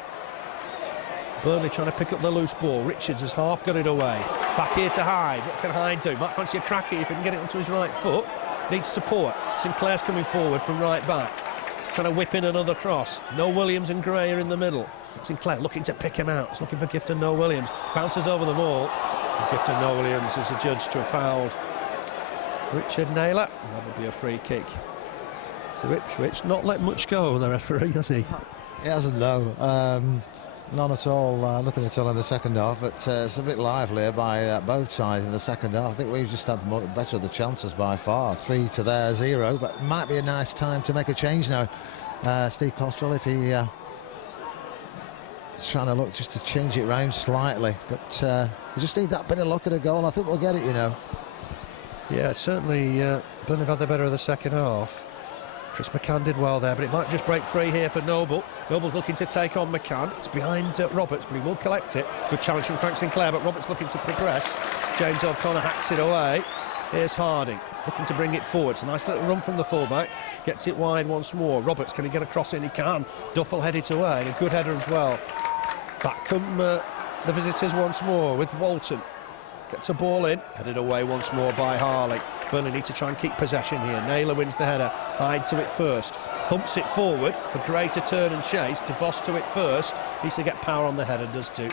Burnley trying to pick up the loose ball. Richards has half got it away. Back here to Hyde. What can Hyde do? Might fancy a cracky if he can get it onto his right foot. Needs support. Sinclair's coming forward from right back. Trying to whip in another cross. Noel-Williams and Gray are in the middle. Sinclair looking to pick him out. He's looking for Gifton Noel-Williams. Bounces over the ball. And Gifton Noel-Williams is adjudged to have fouled Richard Naylor. That'll be a free kick to Ipswich. Not let much go, the referee, has he? He hasn't, though. None at all, nothing at all in the second half, but it's a bit livelier by both sides in the second half. I think we've just had better of the chances by far. 3 to their 0, but it might be a nice time to make a change now. Steve Cotterill, if he is trying to look just to change it round slightly, but we just need that bit of luck at a goal. I think we'll get it, you know. Yeah, certainly Burnley have had the better of the second half. Chris McCann did well there, but it might just break free here for Noble. Noble's looking to take on McCann. It's behind Roberts, but he will collect it. Good challenge from Frank Sinclair, but Roberts looking to progress. James O'Connor hacks it away. Here's Harding, looking to bring it forward. It's a nice little run from the fullback. Gets it wide once more. Roberts, can he get across in? He can. Duff will head it away, and a good header as well. Back come the visitors once more with Walton. Gets a ball in, headed away once more by Harley. Burnley need to try and keep possession here. Naylor wins the header. Hyde to it first. Thumps it forward for Gray to turn and chase. DeVos to it first. Needs to get power on the header, does too.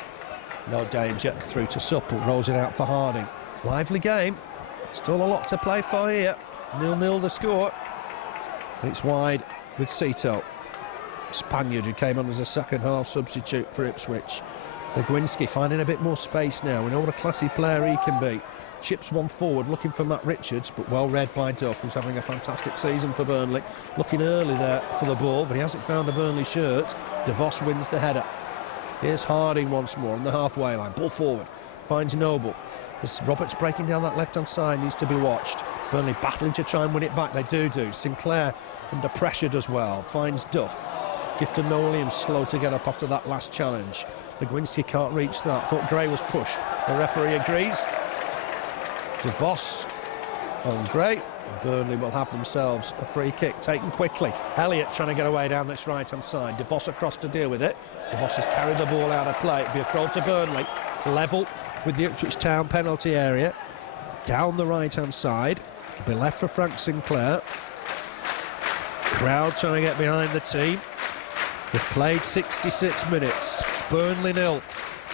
No danger. Through to Supple. Rolls it out for Harding. Lively game. Still a lot to play for here. 0-0 the score. And it's wide with Cito. Spaniard who came on as a second half substitute for Ipswich. Legwinski finding a bit more space now. We know what a classy player he can be. Chips one forward, looking for Matt Richards, but well read by Duff, who's having a fantastic season for Burnley. Looking early there for the ball, but he hasn't found a Burnley shirt. DeVos wins the header. Here's Harding once more on the halfway line. Ball forward, finds Noble. As Roberts breaking down that left-hand side needs to be watched. Burnley battling to try and win it back. They do. Sinclair under pressure does well. Finds Duff. Gifton Noel-Williams slow to get up after that last challenge. Legwinski can't reach that. Thought Gray was pushed. The referee agrees. DeVos on Gray. And Burnley will have themselves a free kick taken quickly. Elliott trying to get away down this right-hand side. DeVos across to deal with it. DeVos has carried the ball out of play. It'll be a throw to Burnley. Level with the Ipswich Town penalty area. Down the right-hand side. It'll be left for Frank Sinclair. Crowd trying to get behind the team. We've played 66 minutes. Burnley 0,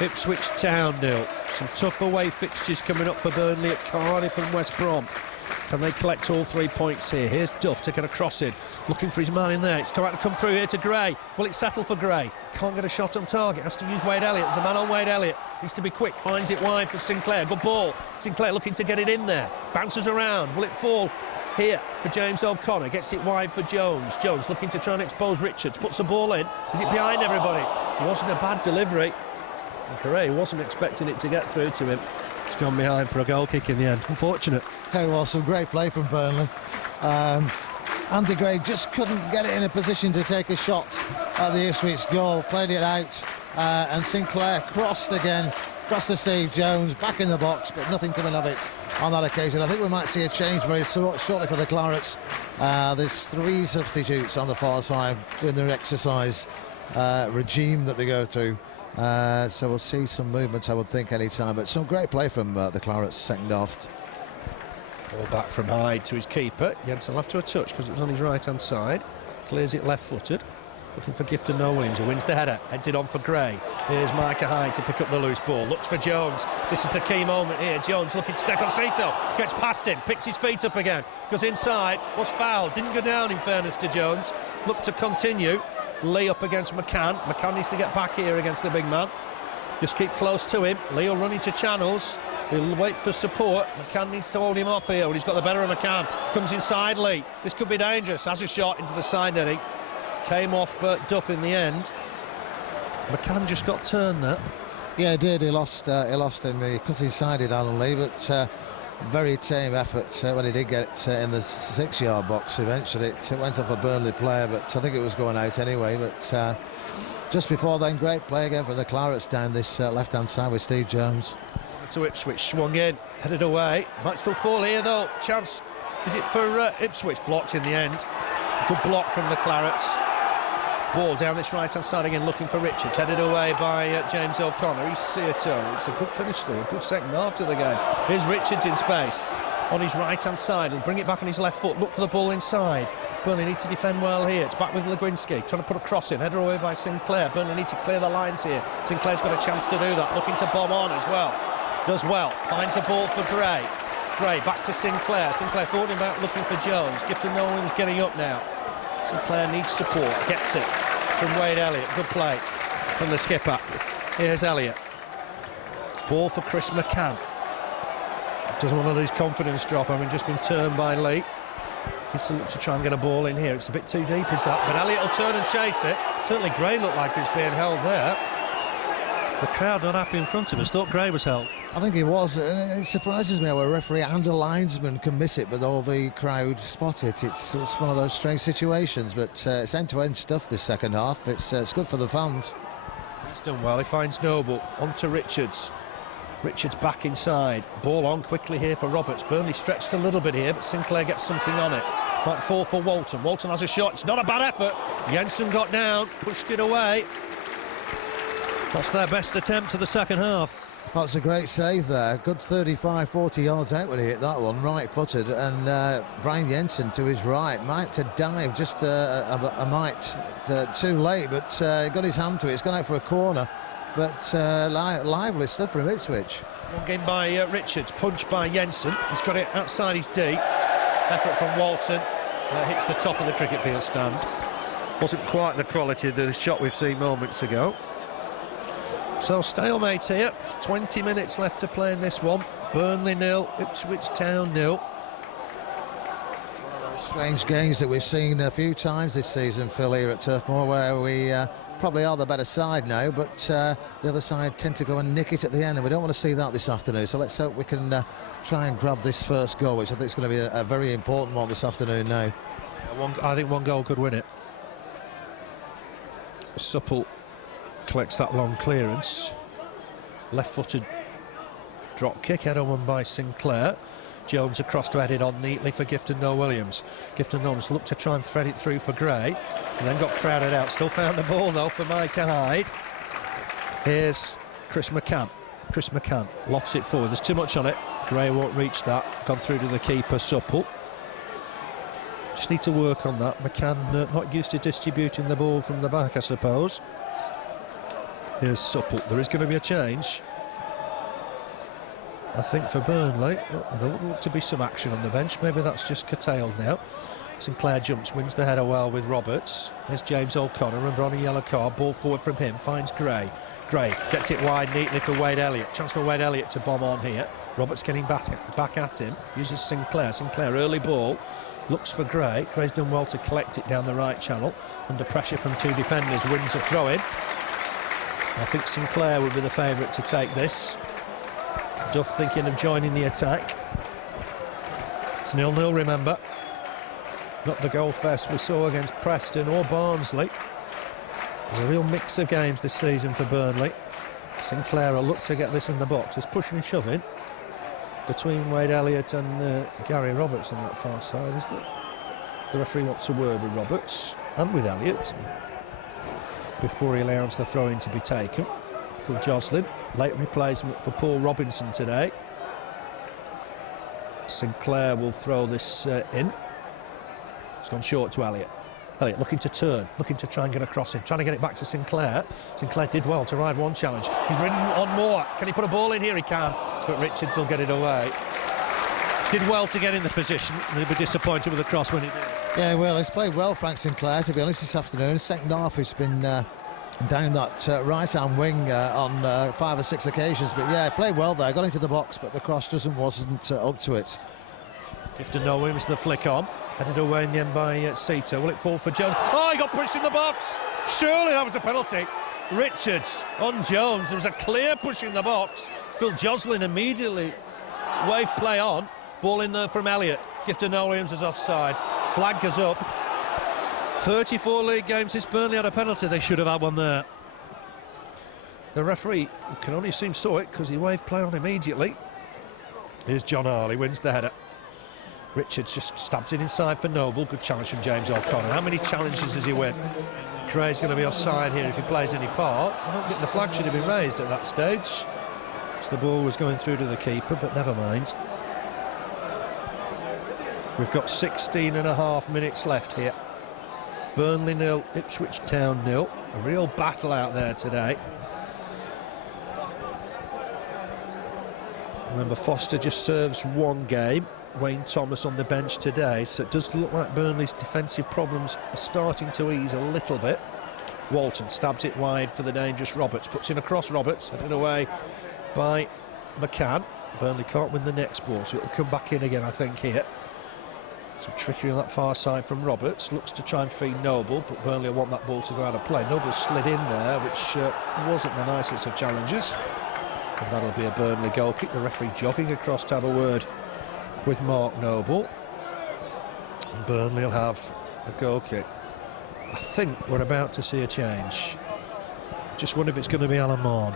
Ipswich Town 0. Some tough away fixtures coming up for Burnley at Cardiff and West Brom. Can they collect all 3 points here? Here's Duff taking a cross in, looking for his man in there. It's about to come through here to Gray. Will it settle for Gray? Can't get a shot on target. Has to use Wade Elliott. There's a man on Wade Elliott. Needs to be quick. Finds it wide for Sinclair. Good ball. Sinclair looking to get it in there. Bounces around. Will it fall? Here for James O'Connor, gets it wide for Jones. Jones looking to try and expose Richards, puts the ball in. Is it behind everybody? It wasn't a bad delivery. And Gray wasn't expecting it to get through to him. It's gone behind for a goal kick in the end. Unfortunate. Hey, well, some great play from Burnley. Andy Gray just couldn't get it in a position to take a shot at the Ipswich goal. Played it out, and Sinclair crossed again. Crossed to Steve Jones, back in the box, but nothing coming of it on that occasion. I think we might see a change very shortly for the Clarets. There's 3 substitutes on the far side doing their exercise regime that they go through. So we'll see some movement, I would think, any time. But some great play from the Clarets second half. Ball back from Hyde to his keeper. Jensen will have to a touch because it was on his right-hand side. Clears it left-footed. Looking for Gifton Noel-Williams, who wins the header. Heads it on for Gray. Here's Micah Hyde to pick up the loose ball. Looks for Jones. This is the key moment here. Jones looking to take on Cito. Gets past him. Picks his feet up again. Goes inside. Was fouled. Didn't go down, in fairness to Jones. Looked to continue. Lee up against McCann. McCann needs to get back here against the big man. Just keep close to him. Lee will run into channels. He'll wait for support. McCann needs to hold him off here. Well, he's got the better of McCann. Comes inside Lee. This could be dangerous. Has a shot into the side netting. Came off Duff in the end. McCann just got turned there. Yeah, he did. He lost him. He cut inside it, Alan Lee, but very tame effort when he did get in the 6-yard box eventually. It went off a Burnley player, but I think it was going out anyway. But just before then, great play again for the Clarets down this left-hand side with Steve Jones. To Ipswich, swung in, headed away. Might still fall here though. Chance, is it for Ipswich? Blocked in the end. Good block from the Clarets. Ball down this right-hand side again, looking for Richards. Headed away by James O'Connor. He's Seato. It's a good finish though, a good second half to the game. Here's Richards in space on his right-hand side. He'll bring it back on his left foot. Look for the ball inside. Burnley need to defend well here. It's back with Legwinski, trying to put a cross in. Headed away by Sinclair. Burnley need to clear the lines here. Sinclair's got a chance to do that. Looking to bomb on as well. Does well, finds a ball for Gray. Gray back to Sinclair. Sinclair thought about looking for Jones. Gifton Noel-Williams getting up now. Sinclair needs support, gets it from Wade Elliott. Good play from the skipper. Here's Elliott. Ball for Chris McCann. Doesn't want to let his confidence drop, having just been turned by Lee. He's to look to try and get a ball in here. It's a bit too deep, is that? But Elliott will turn and chase it. Certainly Gray looked like he's being held there. The crowd not happy in front of us. Thought Gray was held. I think he was. It surprises me how a referee and a linesman can miss it, but all the crowd spot it. It's one of those strange situations, but it's end-to-end stuff this second half. It's good for the fans. He's done well. He finds Noble. On to Richards. Richards back inside. Ball on quickly here for Roberts. Burnley stretched a little bit here, but Sinclair gets something on it. Might fall for Walton. Walton has a shot. It's not a bad effort. Jensen got down, pushed it away. That's their best attempt to the second half. That's a great save there. Good 35, 40 yards out when he hit that one, right-footed. And Brian Jensen to his right. Might to dive just a mite too late, but got his hand to it. It's gone out for a corner. But lively stuff from Ipswich. One in by Richards, punched by Jensen. He's got it outside his D. Effort from Walton. Hits the top of the cricket field stand. Wasn't quite the quality of the shot we've seen moments ago. So stalemate here. 20 minutes left to play in this one. Burnley 0, Ipswich Town 0. Strange games that we've seen a few times this season, Phil, here at Turf Moor, where we probably are the better side now, but the other side tend to go and nick it at the end, and we don't want to see that this afternoon. So let's hope we can try and grab this first goal, which I think is going to be a very important one this afternoon now. I think one goal could win it. Supple collects that long clearance. Left-footed drop kick, head on one by Sinclair. Jones across to head it on neatly for Gifton Noel-Williams. Gifton Noel-Williams looked to try and thread it through for Gray, and then got crowded out. Still found the ball though for Micah Hyde. Here's Chris McCann. Chris McCann lofts it forward. There's too much on it. Gray won't reach that. Gone through to the keeper, Supple. Just need to work on that. McCann not used to distributing the ball from the back, I suppose. Here's Supple. There is going to be a change, I think, for Burnley. There would look to be some action on the bench. Maybe that's just curtailed now. Sinclair jumps, wins the header well with Roberts. There's James O'Connor, and on a yellow card. Ball forward from him, finds Gray. Gray gets it wide neatly for Wade Elliott. Chance for Wade Elliott to bomb on here. Roberts getting back at him. Uses Sinclair. Sinclair, early ball. Looks for Gray. Gray's done well to collect it down the right channel. Under pressure from two defenders, wins a throw-in. I think Sinclair would be the favourite to take this. Duff thinking of joining the attack. It's 0-0, remember. Not the goal fest we saw against Preston or Barnsley. There's a real mix of games this season for Burnley. Sinclair will look to get this in the box. There's pushing and shoving between Wade Elliott and Gary Roberts on that far side, isn't it? The referee wants a word with Roberts and with Elliott before he allows the throw-in to be taken for Joslin. Late replacement for Paul Robinson today. Sinclair will throw this in. It's gone short to Elliott. Elliott looking to turn, looking to try and get a cross in, trying to get it back to Sinclair. Sinclair did well to ride one challenge. He's ridden on Moor. Can he put a ball in here? He can, but Richards will get it away. Did well to get in the position. He'll be disappointed with the cross when he did. Yeah, well, he's played well, Frank Sinclair, to be honest, this afternoon. Second half, he's been down that right-hand wing on 5 or 6 occasions. But yeah, played well there, got into the box, but the cross wasn't up to it. Gifton Noel-Williams the flick on, headed away in the end by Sito. Will it fall for Jones? Oh, he got pushed in the box! Surely that was a penalty. Richards on Jones. There was a clear push in the box. Phil Joslin immediately waved play on. Ball in there from Elliott. Gifton Noel-Williams is offside. Flag goes up. 34 league games since Burnley had a penalty. They should have had one there. The referee can only seem saw it because he waved play on immediately. Here's John Harley, wins the header. Richards just stabs it inside for Noble. Good challenge from James O'Connor. How many challenges does he win? Cray's going to be offside here if he plays any part. I don't think the flag should have been raised at that stage. So the ball was going through to the keeper, but never mind. We've got 16.5 minutes left here. Burnley 0, Ipswich Town 0. A real battle out there today. Remember, Foster just serves one game. Wayne Thomas on the bench today, so it does look like Burnley's defensive problems are starting to ease a little bit. Walton stabs it wide for the dangerous Roberts, puts in across Roberts, headed away by McCann. Burnley can't win the next ball, so it'll come back in again, I think, here. Some trickery on that far side from Roberts, looks to try and feed Noble, but Burnley want that ball to go out of play. Noble slid in there, which wasn't the nicest of challenges. And that'll be a Burnley goal kick. The referee jogging across to have a word with Mark Noble. And Burnley will have a goal kick. I think we're about to see a change. Just wonder if it's going to be Alan Mahon.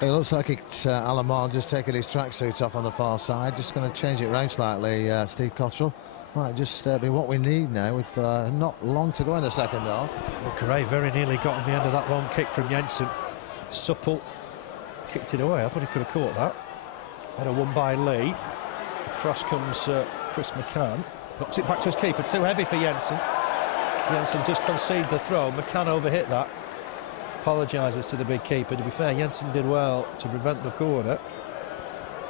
It looks like it's Alan Mahon just taking his tracksuit off on the far side. Just going to change it round slightly, Steve Cotterill. Might just be what we need now with not long to go in the second half. Well, Gray very nearly got on the end of that long kick from Jensen. Supple kicked it away. I thought he could have caught that. Had a one by Lee. Across comes Chris McCann. Knocks it back to his keeper. Too heavy for Jensen. Jensen just conceded the throw. McCann overhit that. Apologises to the big keeper. To be fair, Jensen did well to prevent the corner,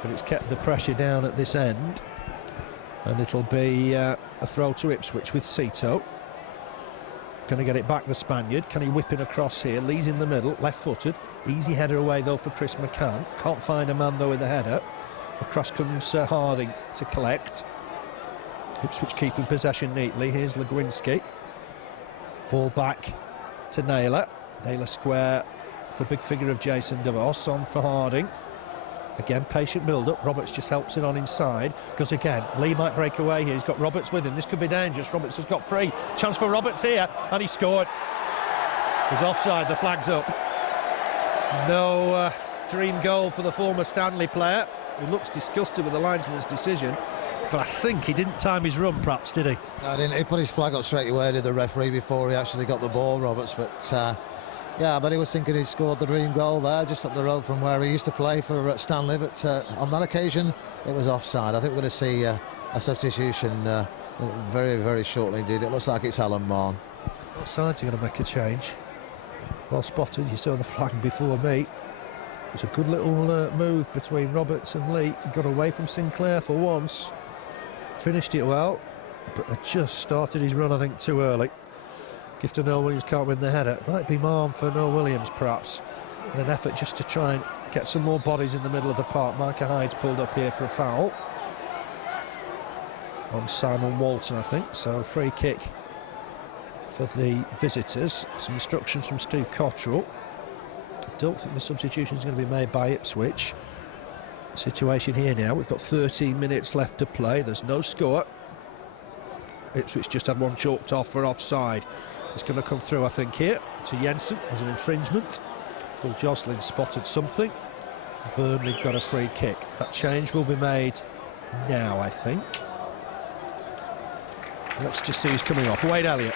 but it's kept the pressure down at this end. And it'll be a throw to Ipswich with Sito. Going to get it back, the Spaniard. Can he whip it across here? Lee's in the middle, left-footed. Easy header away, though, for Chris McCann. Can't find a man, though, with the header. Across comes Harding to collect. Ipswich keeping possession neatly. Here's Legwinski. Ball back to Naylor. Naylor square for the big figure of Jason DeVos. On for Harding. Again, patient build-up. Roberts just helps it on inside. Because again, Lee might break away here. He's got Roberts with him. This could be dangerous. Roberts has got free. Chance for Roberts here. And he scored. He's offside. The flag's up. No dream goal for the former Stanley player. He looks disgusted with the linesman's decision. But I think he didn't time his run, perhaps, did he? No, he didn't. He put his flag up straight away to the referee before he actually got the ball, Roberts. But yeah, but he was thinking he'd scored the dream goal there, just up the road from where he used to play for Stanley. But on that occasion, it was offside. I think we're going to see a substitution very, very shortly indeed. It looks like it's Alan Mahon. Both sides are going to make a change. Well spotted. You saw the flag before me. It was a good little move between Roberts and Lee. He got away from Sinclair for once. Finished it well, but they just started his run, I think, too early. Gifton Noel-Williams can't win the header. Might be Mahon for Noel-Williams, perhaps. In an effort just to try and get some more bodies in the middle of the park. Micah Hyde's pulled up here for a foul on Simon Walton, I think. So free kick for the visitors. Some instructions from Steve Cotterill. I don't think the substitution is going to be made by Ipswich. Situation here now, we've got 13 minutes left to play. There's no score. Ipswich just had one chalked off for offside. It's going to come through, I think, here to Jensen as an infringement. Phil Joslin spotted something. Burnley got a free kick. That change will be made now, I think. Let's just see who's coming off. Wade Elliott.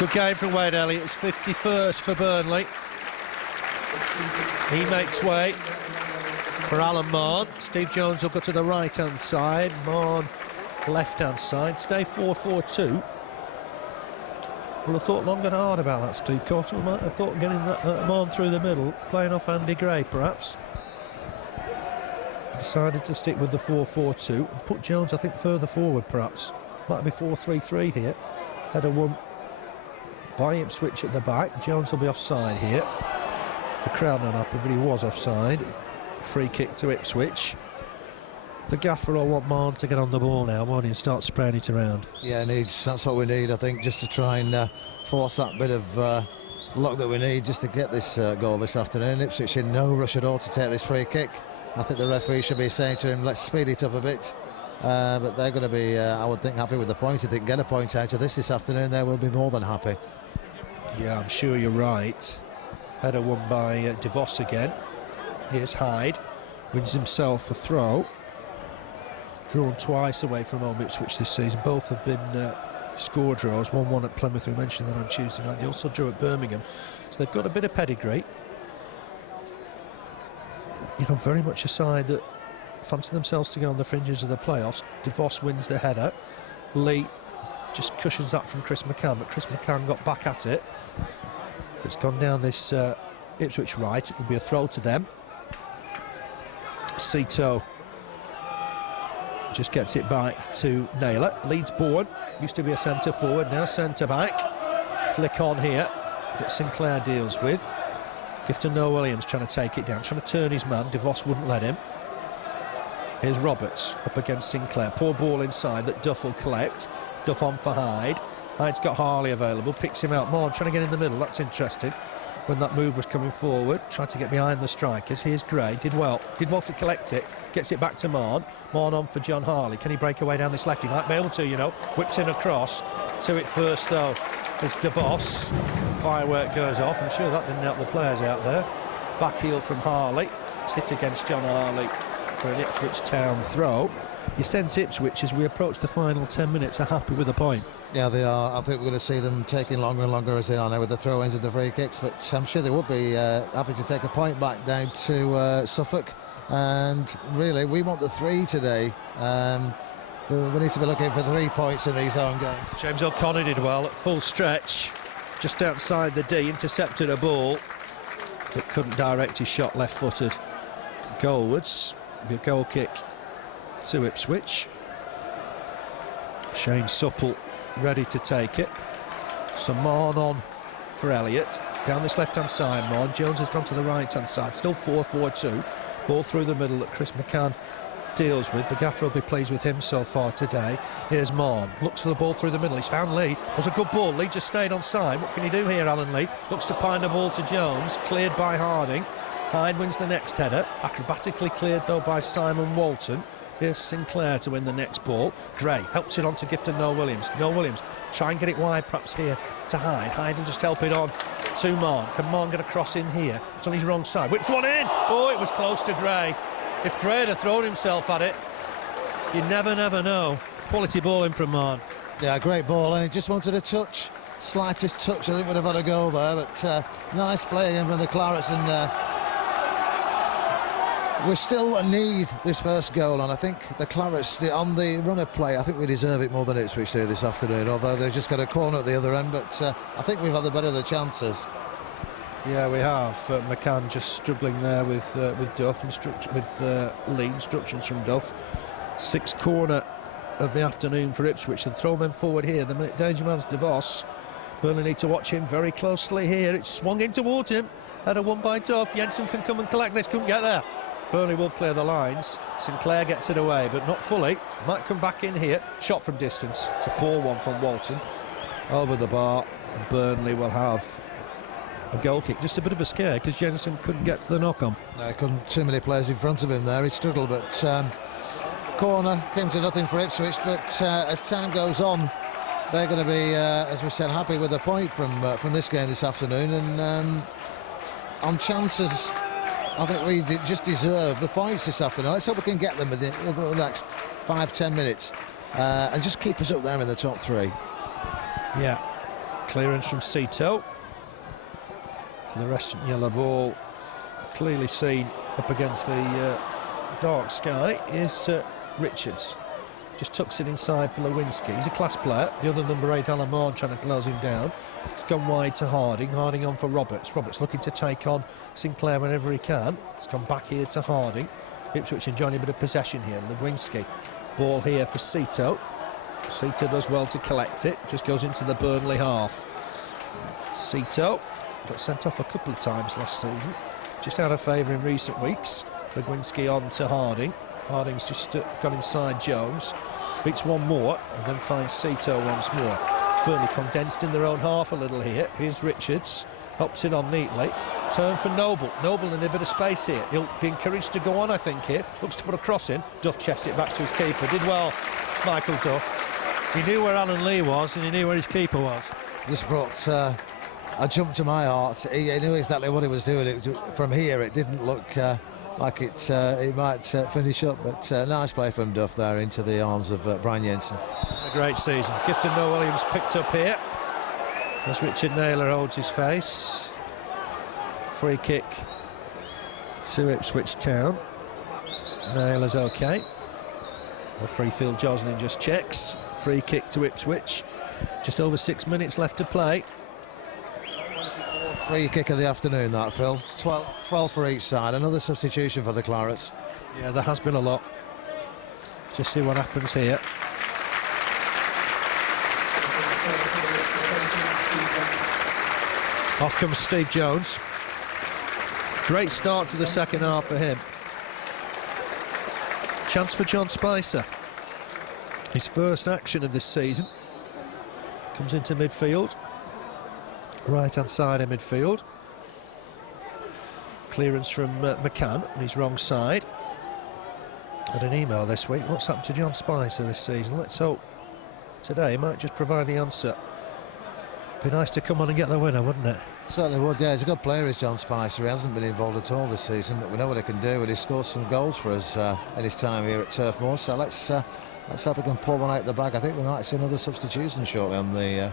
Good game from Wade Elliott. It's 51st for Burnley. He makes way for Alan Mahon. Steve Jones will go to the right-hand side. Mahon left-hand side. Stay 4-4-2. Well, I thought long and hard about that, Steve Cotterill. Might have thought getting Mahon through the middle, playing off Andy Gray, perhaps. Decided to stick with the 4-4-2 and put Jones, I think, further forward, perhaps. Might be 4-3-3 here. Header won by Ipswich at the back. Jones will be offside here. The crowd not happy, but he was offside. Free kick to Ipswich. The gaffer will want Mahon to get on the ball now, won't he, and start spraying it around. Yeah, that's what we need, I think, just to try and force that bit of luck that we need just to get this goal this afternoon. Ipswich in no rush at all to take this free kick. I think the referee should be saying to him, let's speed it up a bit. But they're going to be, I would think, happy with the point. If they can get a point out of this afternoon, they will be more than happy. Yeah, I'm sure you're right. Header won by DeVos again. Here's Hyde. Wins himself a throw. Drawn twice away from home Ipswich this season. Both have been score draws. 1-1 at Plymouth, we mentioned that on Tuesday night. They also drew at Birmingham. So they've got a bit of pedigree. You know, very much a side that fancy themselves to get on the fringes of the playoffs. DeVos wins the header. Lee just cushions that from Chris McCann, but Chris McCann got back at it. It's gone down this Ipswich right. It'll be a throw to them. Cito just gets it back to Naylor. Leeds Bourne, used to be a centre forward, now centre back. Flick on here that Sinclair deals with. Gifton Noel-Williams trying to take it down, trying to turn his man. DeVos wouldn't let him. Here's Roberts up against Sinclair. Poor ball inside that Duff will collect. Duff on for Hyde. Hyde's got Harley available, picks him out. Mahon trying to get in the middle, that's interesting. When that move was coming forward, tried to get behind the strikers. Here's Gray, did well to collect it. Gets it back to Mahon. Mahon on for John Harley. Can he break away down this left? He might be able to, you know. Whips in across. To it first, though, it's DeVos. Firework goes off. I'm sure that didn't help the players out there. Back heel from Harley. It's hit against John Harley for an Ipswich Town throw. You sense Ipswich, as we approach the final 10 minutes, are happy with the point. Yeah, they are. I think we're going to see them taking longer and longer as they are now with the throw-ins and the free kicks, but I'm sure they would be happy to take a point back down to Suffolk. And really, we want the 3 today. We need to be looking for 3 points in these home games. James O'Connor did well at full stretch, just outside the D, intercepted a ball, but couldn't direct his shot left-footed goalwards. Be a goal kick to Ipswich. Shane Supple ready to take it. So Mahon on for Elliott. Down this left-hand side, Mahon. Jones has gone to the right-hand side. Still 4-4-2. Ball through the middle that Chris McCann deals with. The gaffer will be pleased with him so far today. Here's Mahon. Looks for the ball through the middle. He's found Lee. It was a good ball. Lee just stayed on side. What can he do here, Alan Lee? Looks to find the ball to Jones. Cleared by Harding. Hyde wins the next header. Acrobatically cleared, though, by Simon Walton. Here's Sinclair to win the next ball. Gray helps it on to Gifton Noel-Williams. Noel-Williams try and get it wide, perhaps here to Hyde. Hyde will just help it on to Mahon. Can Mahon get a cross in here? It's on his wrong side. Whips one in. Oh, it was close to Gray. If Gray had thrown himself at it, you never know. Quality ball in from Mahon. Yeah, great ball, and he just wanted a touch. Slightest touch, I think, would have had a goal there, but nice play again from the Clarets, and we still need this first goal, and I think the Clarets, on the run of play, I think we deserve it more than Ipswich do this afternoon, although they've just got a corner at the other end, but I think we've had the better of the chances. Yeah, we have. McCann just struggling there with Duff, with Lee, instructions from Duff. 6th corner of the afternoon for Ipswich. The throw men forward here. The danger man's DeVos. Burnley need to watch him very closely here. It's swung in towards him. Header won by Duff. Jensen can come and collect this. Couldn't get there. Burnley will clear the lines. Sinclair gets it away, but not fully. Might come back in here. Shot from distance. It's a poor one from Walton. Over the bar. And Burnley will have a goal kick. Just a bit of a scare because Jensen couldn't get to the knock-on. No, couldn't. Too many players in front of him there. He struggled, but corner came to nothing for Ipswich. But as time goes on, they're going to be, as we said, happy with a point from this game this afternoon. And on chances, I think we just deserve the points this afternoon. Let's hope we can get them within the next 5-10 minutes and just keep us up there in the top 3. Yeah, clearance from Cito. Fluorescent yellow ball, clearly seen up against the dark sky, is Richards. Just tucks it inside for Legwinski. He's a class player. The other number 8, Alan Moore, trying to close him down. It's gone wide to Harding. Harding on for Roberts. Roberts looking to take on Sinclair whenever he can. It's gone back here to Harding. Ipswich enjoying a bit of possession here. Legwinski. Ball here for Cito. Cito does well to collect it, just goes into the Burnley half. Cito got sent off a couple of times last season, just out of favour in recent weeks. Legwinski on to Harding. Harding's just got inside Jones, beats one more and then finds Cito once more. Burnley condensed in their own half a little here. Here's Richards, hops it on neatly. Turn for Noble. Noble in a bit of space here. He'll be encouraged to go on, I think, here. Looks to put a cross in. Duff chests it back to his keeper. Did well, Michael Duff. He knew where Alan Lee was and he knew where his keeper was. Just brought a jump to my heart. He knew exactly what he was doing. From here, it didn't look like he might finish up, but nice play from Duff there into the arms of Brian Jensen. A great season. Gifton Noel-Williams picked up here as Richard Naylor holds his face. Free kick to Ipswich Town. Naylor's okay. The free field Joslin just checks. Free kick to Ipswich. Just over 6 minutes left to play. Free kick of the afternoon, that, Phil. 12 for each side. Another substitution for the Clarets. Yeah, there has been a lot. Just see what happens here. Off comes Steve Jones. Great start to the second half for him. Chance for John Spicer. His first action of this season. Comes into midfield. Right-hand side of midfield. Clearance from McCann on his wrong side. Had an email this week. What's happened to John Spicer this season? Let's hope today he might just provide the answer. Be nice to come on and get the winner, wouldn't it? Certainly would, yeah. He's a good player, is John Spicer. He hasn't been involved at all this season, but we know what he can do, and he scored some goals for us in his time here at Turf Moor. So let's hope we can pull one out the bag. I think we might see another substitution shortly on the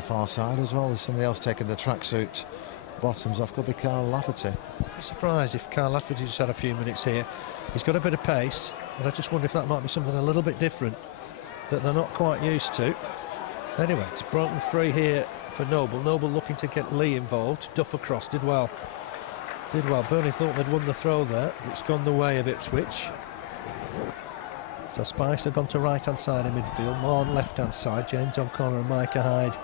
far side as well. There's somebody else taking the tracksuit bottoms off. Could be Carl Lafferty. I'd be surprised if Carl Lafferty just had a few minutes here. He's got a bit of pace, and I just wonder if that might be something a little bit different that they're not quite used to. Anyway, it's Broughton free here for Noble. Noble looking to get Lee involved. Duff across, did well. Did well. Burnley thought they'd won the throw there. It's gone the way of Ipswich. So Spicer gone to right-hand side of midfield. Mahon left-hand side. James O'Connor and Micah Hyde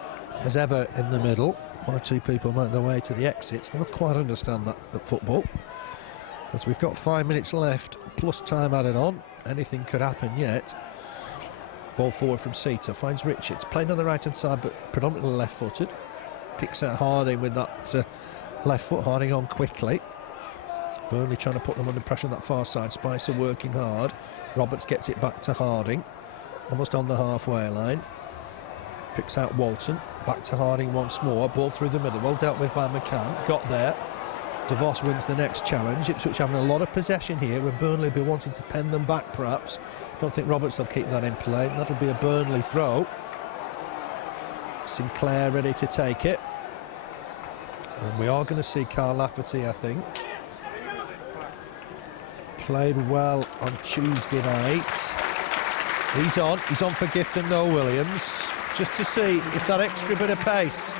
as ever in the middle. One or two people make their way to the exits. Never quite understand that at football. As we've got 5 minutes left, plus time added on. Anything could happen yet. Ball forward from Cito, finds Richards, playing on the right-hand side but predominantly left-footed. Picks out Harding with that left foot. Harding on quickly. Burnley trying to put them under pressure on that far side. Spicer working hard. Roberts gets it back to Harding, almost on the halfway line. Picks out Walton, back to Harding once more. Ball through the middle, well dealt with by McCann. Got there. DeVos wins the next challenge. Ipswich having a lot of possession here, when Burnley will be wanting to pen them back perhaps. Don't think Roberts will keep that in play. That'll be a Burnley throw. Sinclair ready to take it. And we are going to see Carl Lafferty, I think. Played well on Tuesday night. He's on for Gifton Noel-Williams, just to see if that extra bit of pace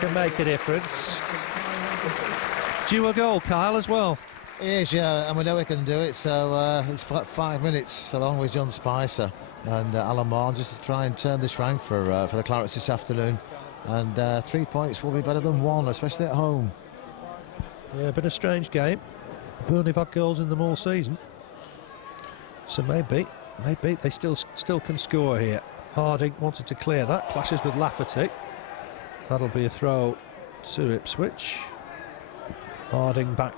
can make a difference. Due a goal, Kyle, as well. He is, yeah, and we know he can do it. So it's 5 minutes along with John Spicer and Alan Moore, just to try and turn this round for the Clarets this afternoon. And 3 points will be better than one, especially at home. Yeah, a bit of a strange game. Burnley have had goals in them all season, so maybe they still can score here. Harding wanted to clear that, clashes with Lafferty. That'll be a throw to Ipswich. Harding back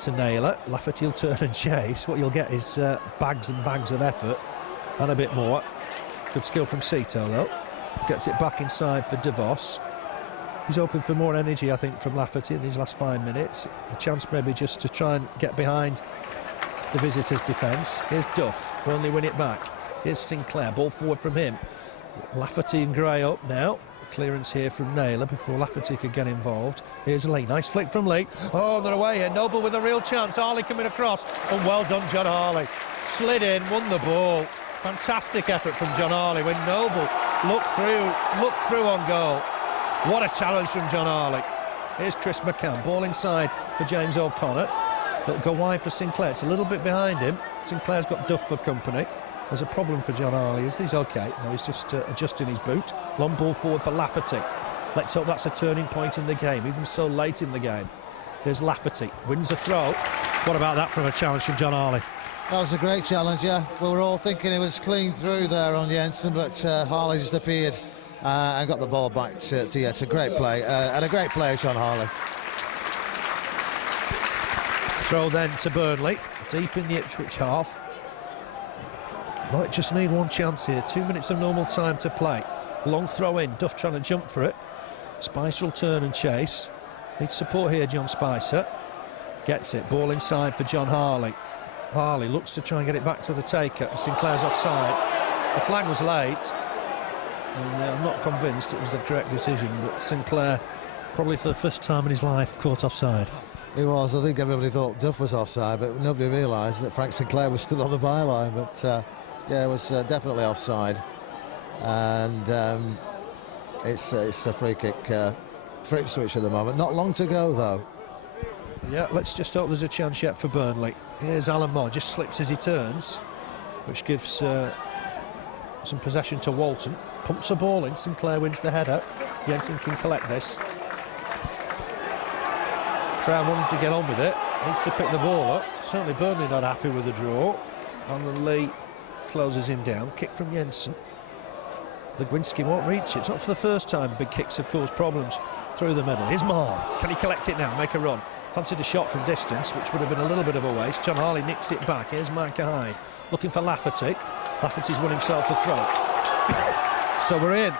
to Naylor. Lafferty will turn and chase. What you'll get is bags and bags of effort and a bit more. Good skill from Cito though. Gets it back inside for DeVos. He's hoping for more energy, I think, from Lafferty in these last 5 minutes. A chance maybe just to try and get behind the visitors' defence. Here's Duff, Burnley win it back. Here's Sinclair, ball forward from him. Lafferty and Gray up now. Clearance here from Naylor before Lafferty could get involved. Here's Lee, nice flick from Lee. Oh, they're away here. Noble with a real chance. Harley coming across, and well done, John Harley. Slid in, won the ball. Fantastic effort from John Harley when Noble looked through on goal. What a challenge from John Harley. Here's Chris McCann, ball inside for James O'Connor. It'll go wide for Sinclair. It's a little bit behind him. Sinclair's got Duff for company. There's a problem for John Harley, isn't he? He's OK. No, he's just adjusting his boot. Long ball forward for Lafferty. Let's hope that's a turning point in the game, even so late in the game. Here's Lafferty, wins a throw. What about that from a challenge from John Harley? That was a great challenge, yeah. We were all thinking it was clean through there on Jensen, but Harley just appeared and got the ball back to It's a great play, and a great play, John Harley. Throw then to Burnley, deep in the Ipswich half. Might just need one chance here. 2 minutes of normal time to play. Long throw in, Duff trying to jump for it. Spicer will turn and chase. Needs support here, John Spicer. Gets it, ball inside for John Harley. Harley looks to try and get it back to the taker. Sinclair's offside. The flag was late, and I'm not convinced it was the correct decision, but Sinclair, probably for the first time in his life, caught offside. He was. I think everybody thought Duff was offside, but nobody realised that Frank Sinclair was still on the byline. But yeah, it was definitely offside, and it's a free kick for Ipswich at the moment. Not long to go though. Yeah, let's just hope there's a chance yet for Burnley. Here's Alan Moore, just slips as he turns, which gives some possession to Walton. Pumps a ball in, Sinclair wins the header. Jensen can collect this. Crowd wanting to get on with it, needs to pick the ball up. Certainly Burnley not happy with the draw. And Lee closes him down. Kick from Jensen. Legwinski won't reach it. It's not for the first time big kicks have caused problems through the middle. Here's Mahon. Can he collect it now? Make a run. Fancied a shot from distance, which would have been a little bit of a waste. John Harley nicks it back. Here's Micah Hyde. Looking for Lafferty. Lafferty's won himself a throw. So we're in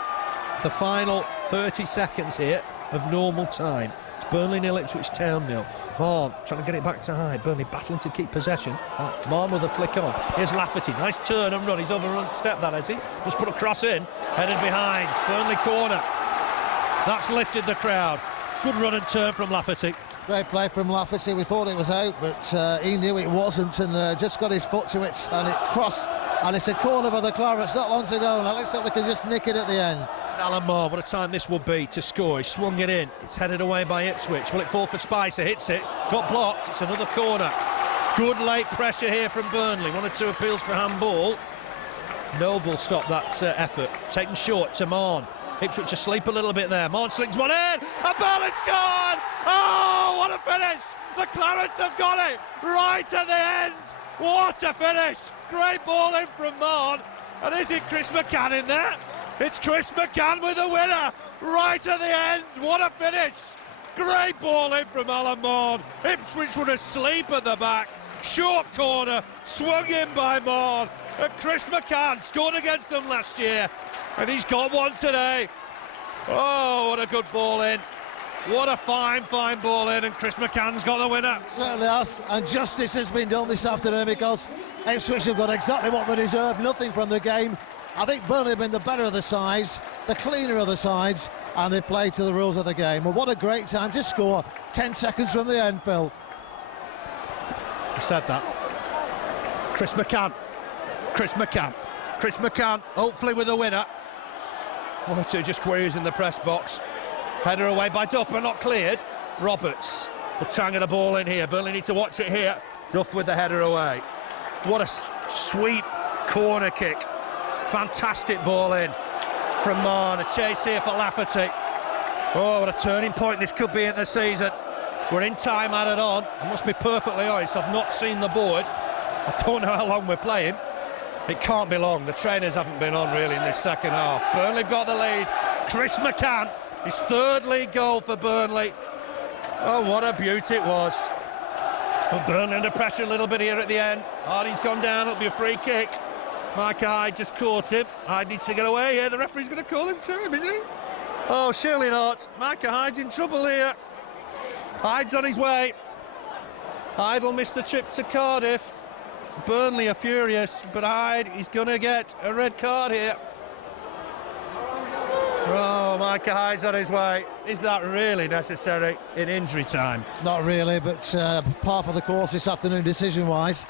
the final 30 seconds here of normal time. It's Burnley 0, Ipswich Town 0. Mahon trying to get it back to Hyde. Burnley battling to keep possession. Mahon with a flick on. Here's Lafferty. Nice turn and run. He's overrun step that, has he? Just put a cross in. Headed behind. Burnley corner. That's lifted the crowd. Good run and turn from Lafferty. Great play from Lafferty. We thought it was out, but he knew it wasn't, and just got his foot to it, and it crossed. And it's a corner for the Clarets. Not long to go. Now let's see if we can just nick it at the end. Alan Moore, what a time this will be to score. He swung it in. It's headed away by Ipswich. Will it fall for Spicer? Hits it. Got blocked. It's another corner. Good late pressure here from Burnley. 1 or 2 appeals for handball. Noble stopped that effort. Taken short to Mahon. Ipswich asleep a little bit there. Mahon slings one in. A ball is gone. Oh, what a finish. The Clarets have got it right at the end. What a finish. Great ball in from Mahon. And is it Chris McCann in there? It's Chris McCann with the winner right at the end. What a finish. Great ball in from Alan Mahon. Ipswich were asleep at the back. Short corner, swung in by Mahon. And Chris McCann scored against them last year. And he's got one today. Oh, what a good ball in. What a fine ball in, and Chris McCann's got the winner. Certainly has, and justice has been done this afternoon because Ipswich have got exactly what they deserve, nothing from the game. I think Burnley have been the better of the sides, the cleaner of the sides, and they played to the rules of the game. Well, what a great time to score 10 seconds from the end, Phil. He said that. Chris McCann, hopefully with the winner. 1 or 2 just queries in the press box. Header away by Duff, but not cleared. Roberts will try and get a ball in here. Burnley need to watch it here. Duff with the header away. What a sweet corner kick. Fantastic ball in from Mahon. A chase here for Lafferty. Oh, what a turning point this could be in the season. We're in time added on. I must be perfectly honest, I've not seen the board. I don't know how long we're playing. It can't be long. The trainers haven't been on really in this second half. Burnley got the lead. Chris McCann, his 3rd league goal for Burnley. Oh, what a beauty it was. Well, Burnley under pressure a little bit here at the end. Hardy's gone down, it'll be a free kick. Micah Hyde just caught him. Hyde needs to get away here. The referee's going to call him to him, is he? Oh, surely not. Micah Hyde's in trouble here. Hyde's on his way. Hyde will miss the trip to Cardiff. Burnley are furious, but Hyde, he's going to get a red card here. Oh, Micah Hyde's on his way. Is that really necessary in injury time? Not really, but par for the course this afternoon, decision-wise.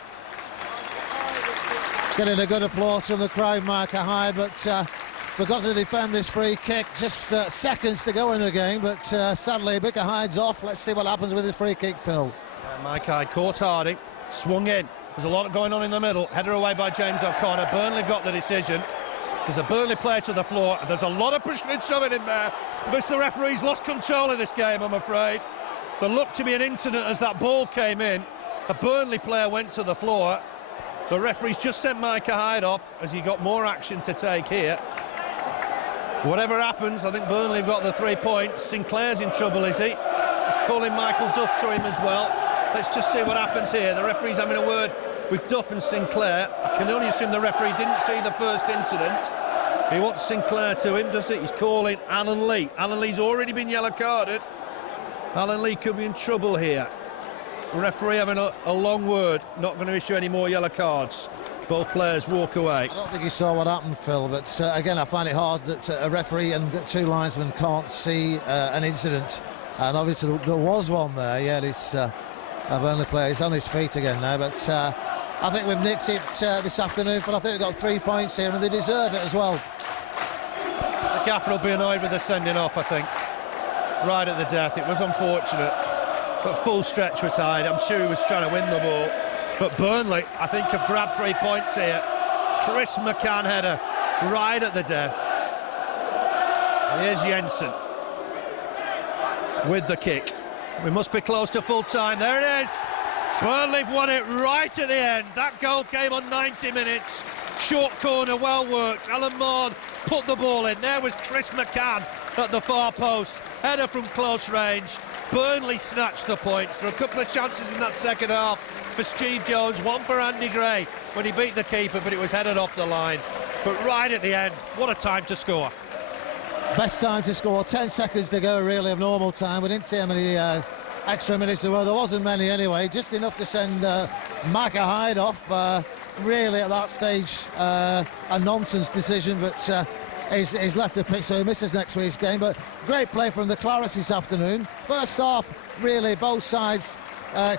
Getting a good applause from the crowd, Micah Hyde, but forgot to defend this free kick. Just seconds to go in the game, but sadly, Micah Hyde's off. Let's see what happens with his free kick, Phil. Micah Hyde caught Hardy, swung in. There's a lot going on in the middle. Header away by James O'Connor. Burnley got the decision. There's a Burnley player to the floor. There's a lot of pushing and shoving in there. Because the referee's lost control of this game, I'm afraid. There looked to be an incident as that ball came in. A Burnley player went to the floor. The referee's just sent Micah Hyde off as he got more action to take here. Whatever happens, I think Burnley have got the 3 points. Sinclair's in trouble, is he? He's calling Michael Duff to him as well. Let's just see what happens here. The referee's having a word with Duff and Sinclair. I can only assume the referee didn't see the first incident. He wants Sinclair to him, does he? He's calling Alan Lee. Alan Lee's already been yellow carded. Alan Lee could be in trouble here. The referee having a long word, not going to issue any more yellow cards. Both players walk away. I don't think he saw what happened, Phil, but again, I find it hard that a referee and 2 linesmen can't see an incident. And obviously there was one there. Yeah, this Burnley player is on his feet again now, but I think we've nicked it this afternoon, but I think we've got 3 points here and they deserve it as well. The gaffer will be annoyed with the sending off, I think. Right at the death. It was unfortunate, but full stretch was Hyde. I'm sure he was trying to win the ball. But Burnley, I think, have grabbed 3 points here. Chris McCann header right at the death. And here's Jensen with the kick. We must be close to full time. There it is. Burnley have won it right at the end. That goal came on 90 minutes. Short corner, well worked. Alan Mahon put the ball in. There was Chris McCann at the far post. Header from close range. Burnley snatched the points. There were a couple of chances in that second half for Steve Jones, one for Andy Gray when he beat the keeper, but it was headed off the line. But right at the end, what a time to score. Best time to score, 10 seconds to go really of normal time. We didn't see how many extra minutes there were. There wasn't many anyway, just enough to send Micah Hyde off. Really at that stage a nonsense decision, but he's left the pitch, so he misses next week's game. But great play from the Clarice this afternoon. First half, really both sides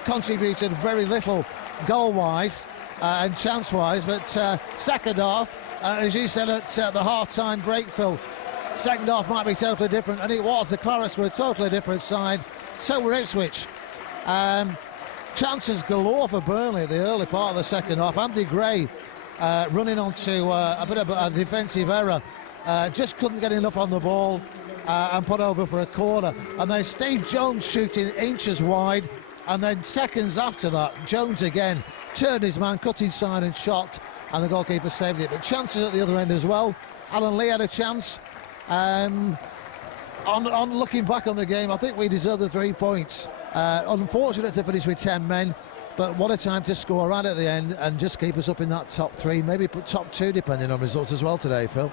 contributed very little goal-wise and chance-wise, but second half, as you said at the half-time break, Phil, second half might be totally different, and it was. The Clarice were a totally different side. So were Ipswich. Chances galore for Burnley at the early part of the second half. Andy Gray running onto a bit of a defensive error. Just couldn't get enough on the ball and put over for a corner. And then Steve Jones shooting inches wide. And then seconds after that, Jones again turned his man, cut inside and shot. And the goalkeeper saved it. But chances at the other end as well. Alan Lee had a chance. On looking back on the game, I think we deserve the 3 points. Unfortunate to finish with 10 men, but what a time to score right at the end and just keep us up in that top 3, maybe put top 2 depending on results as well today, Phil.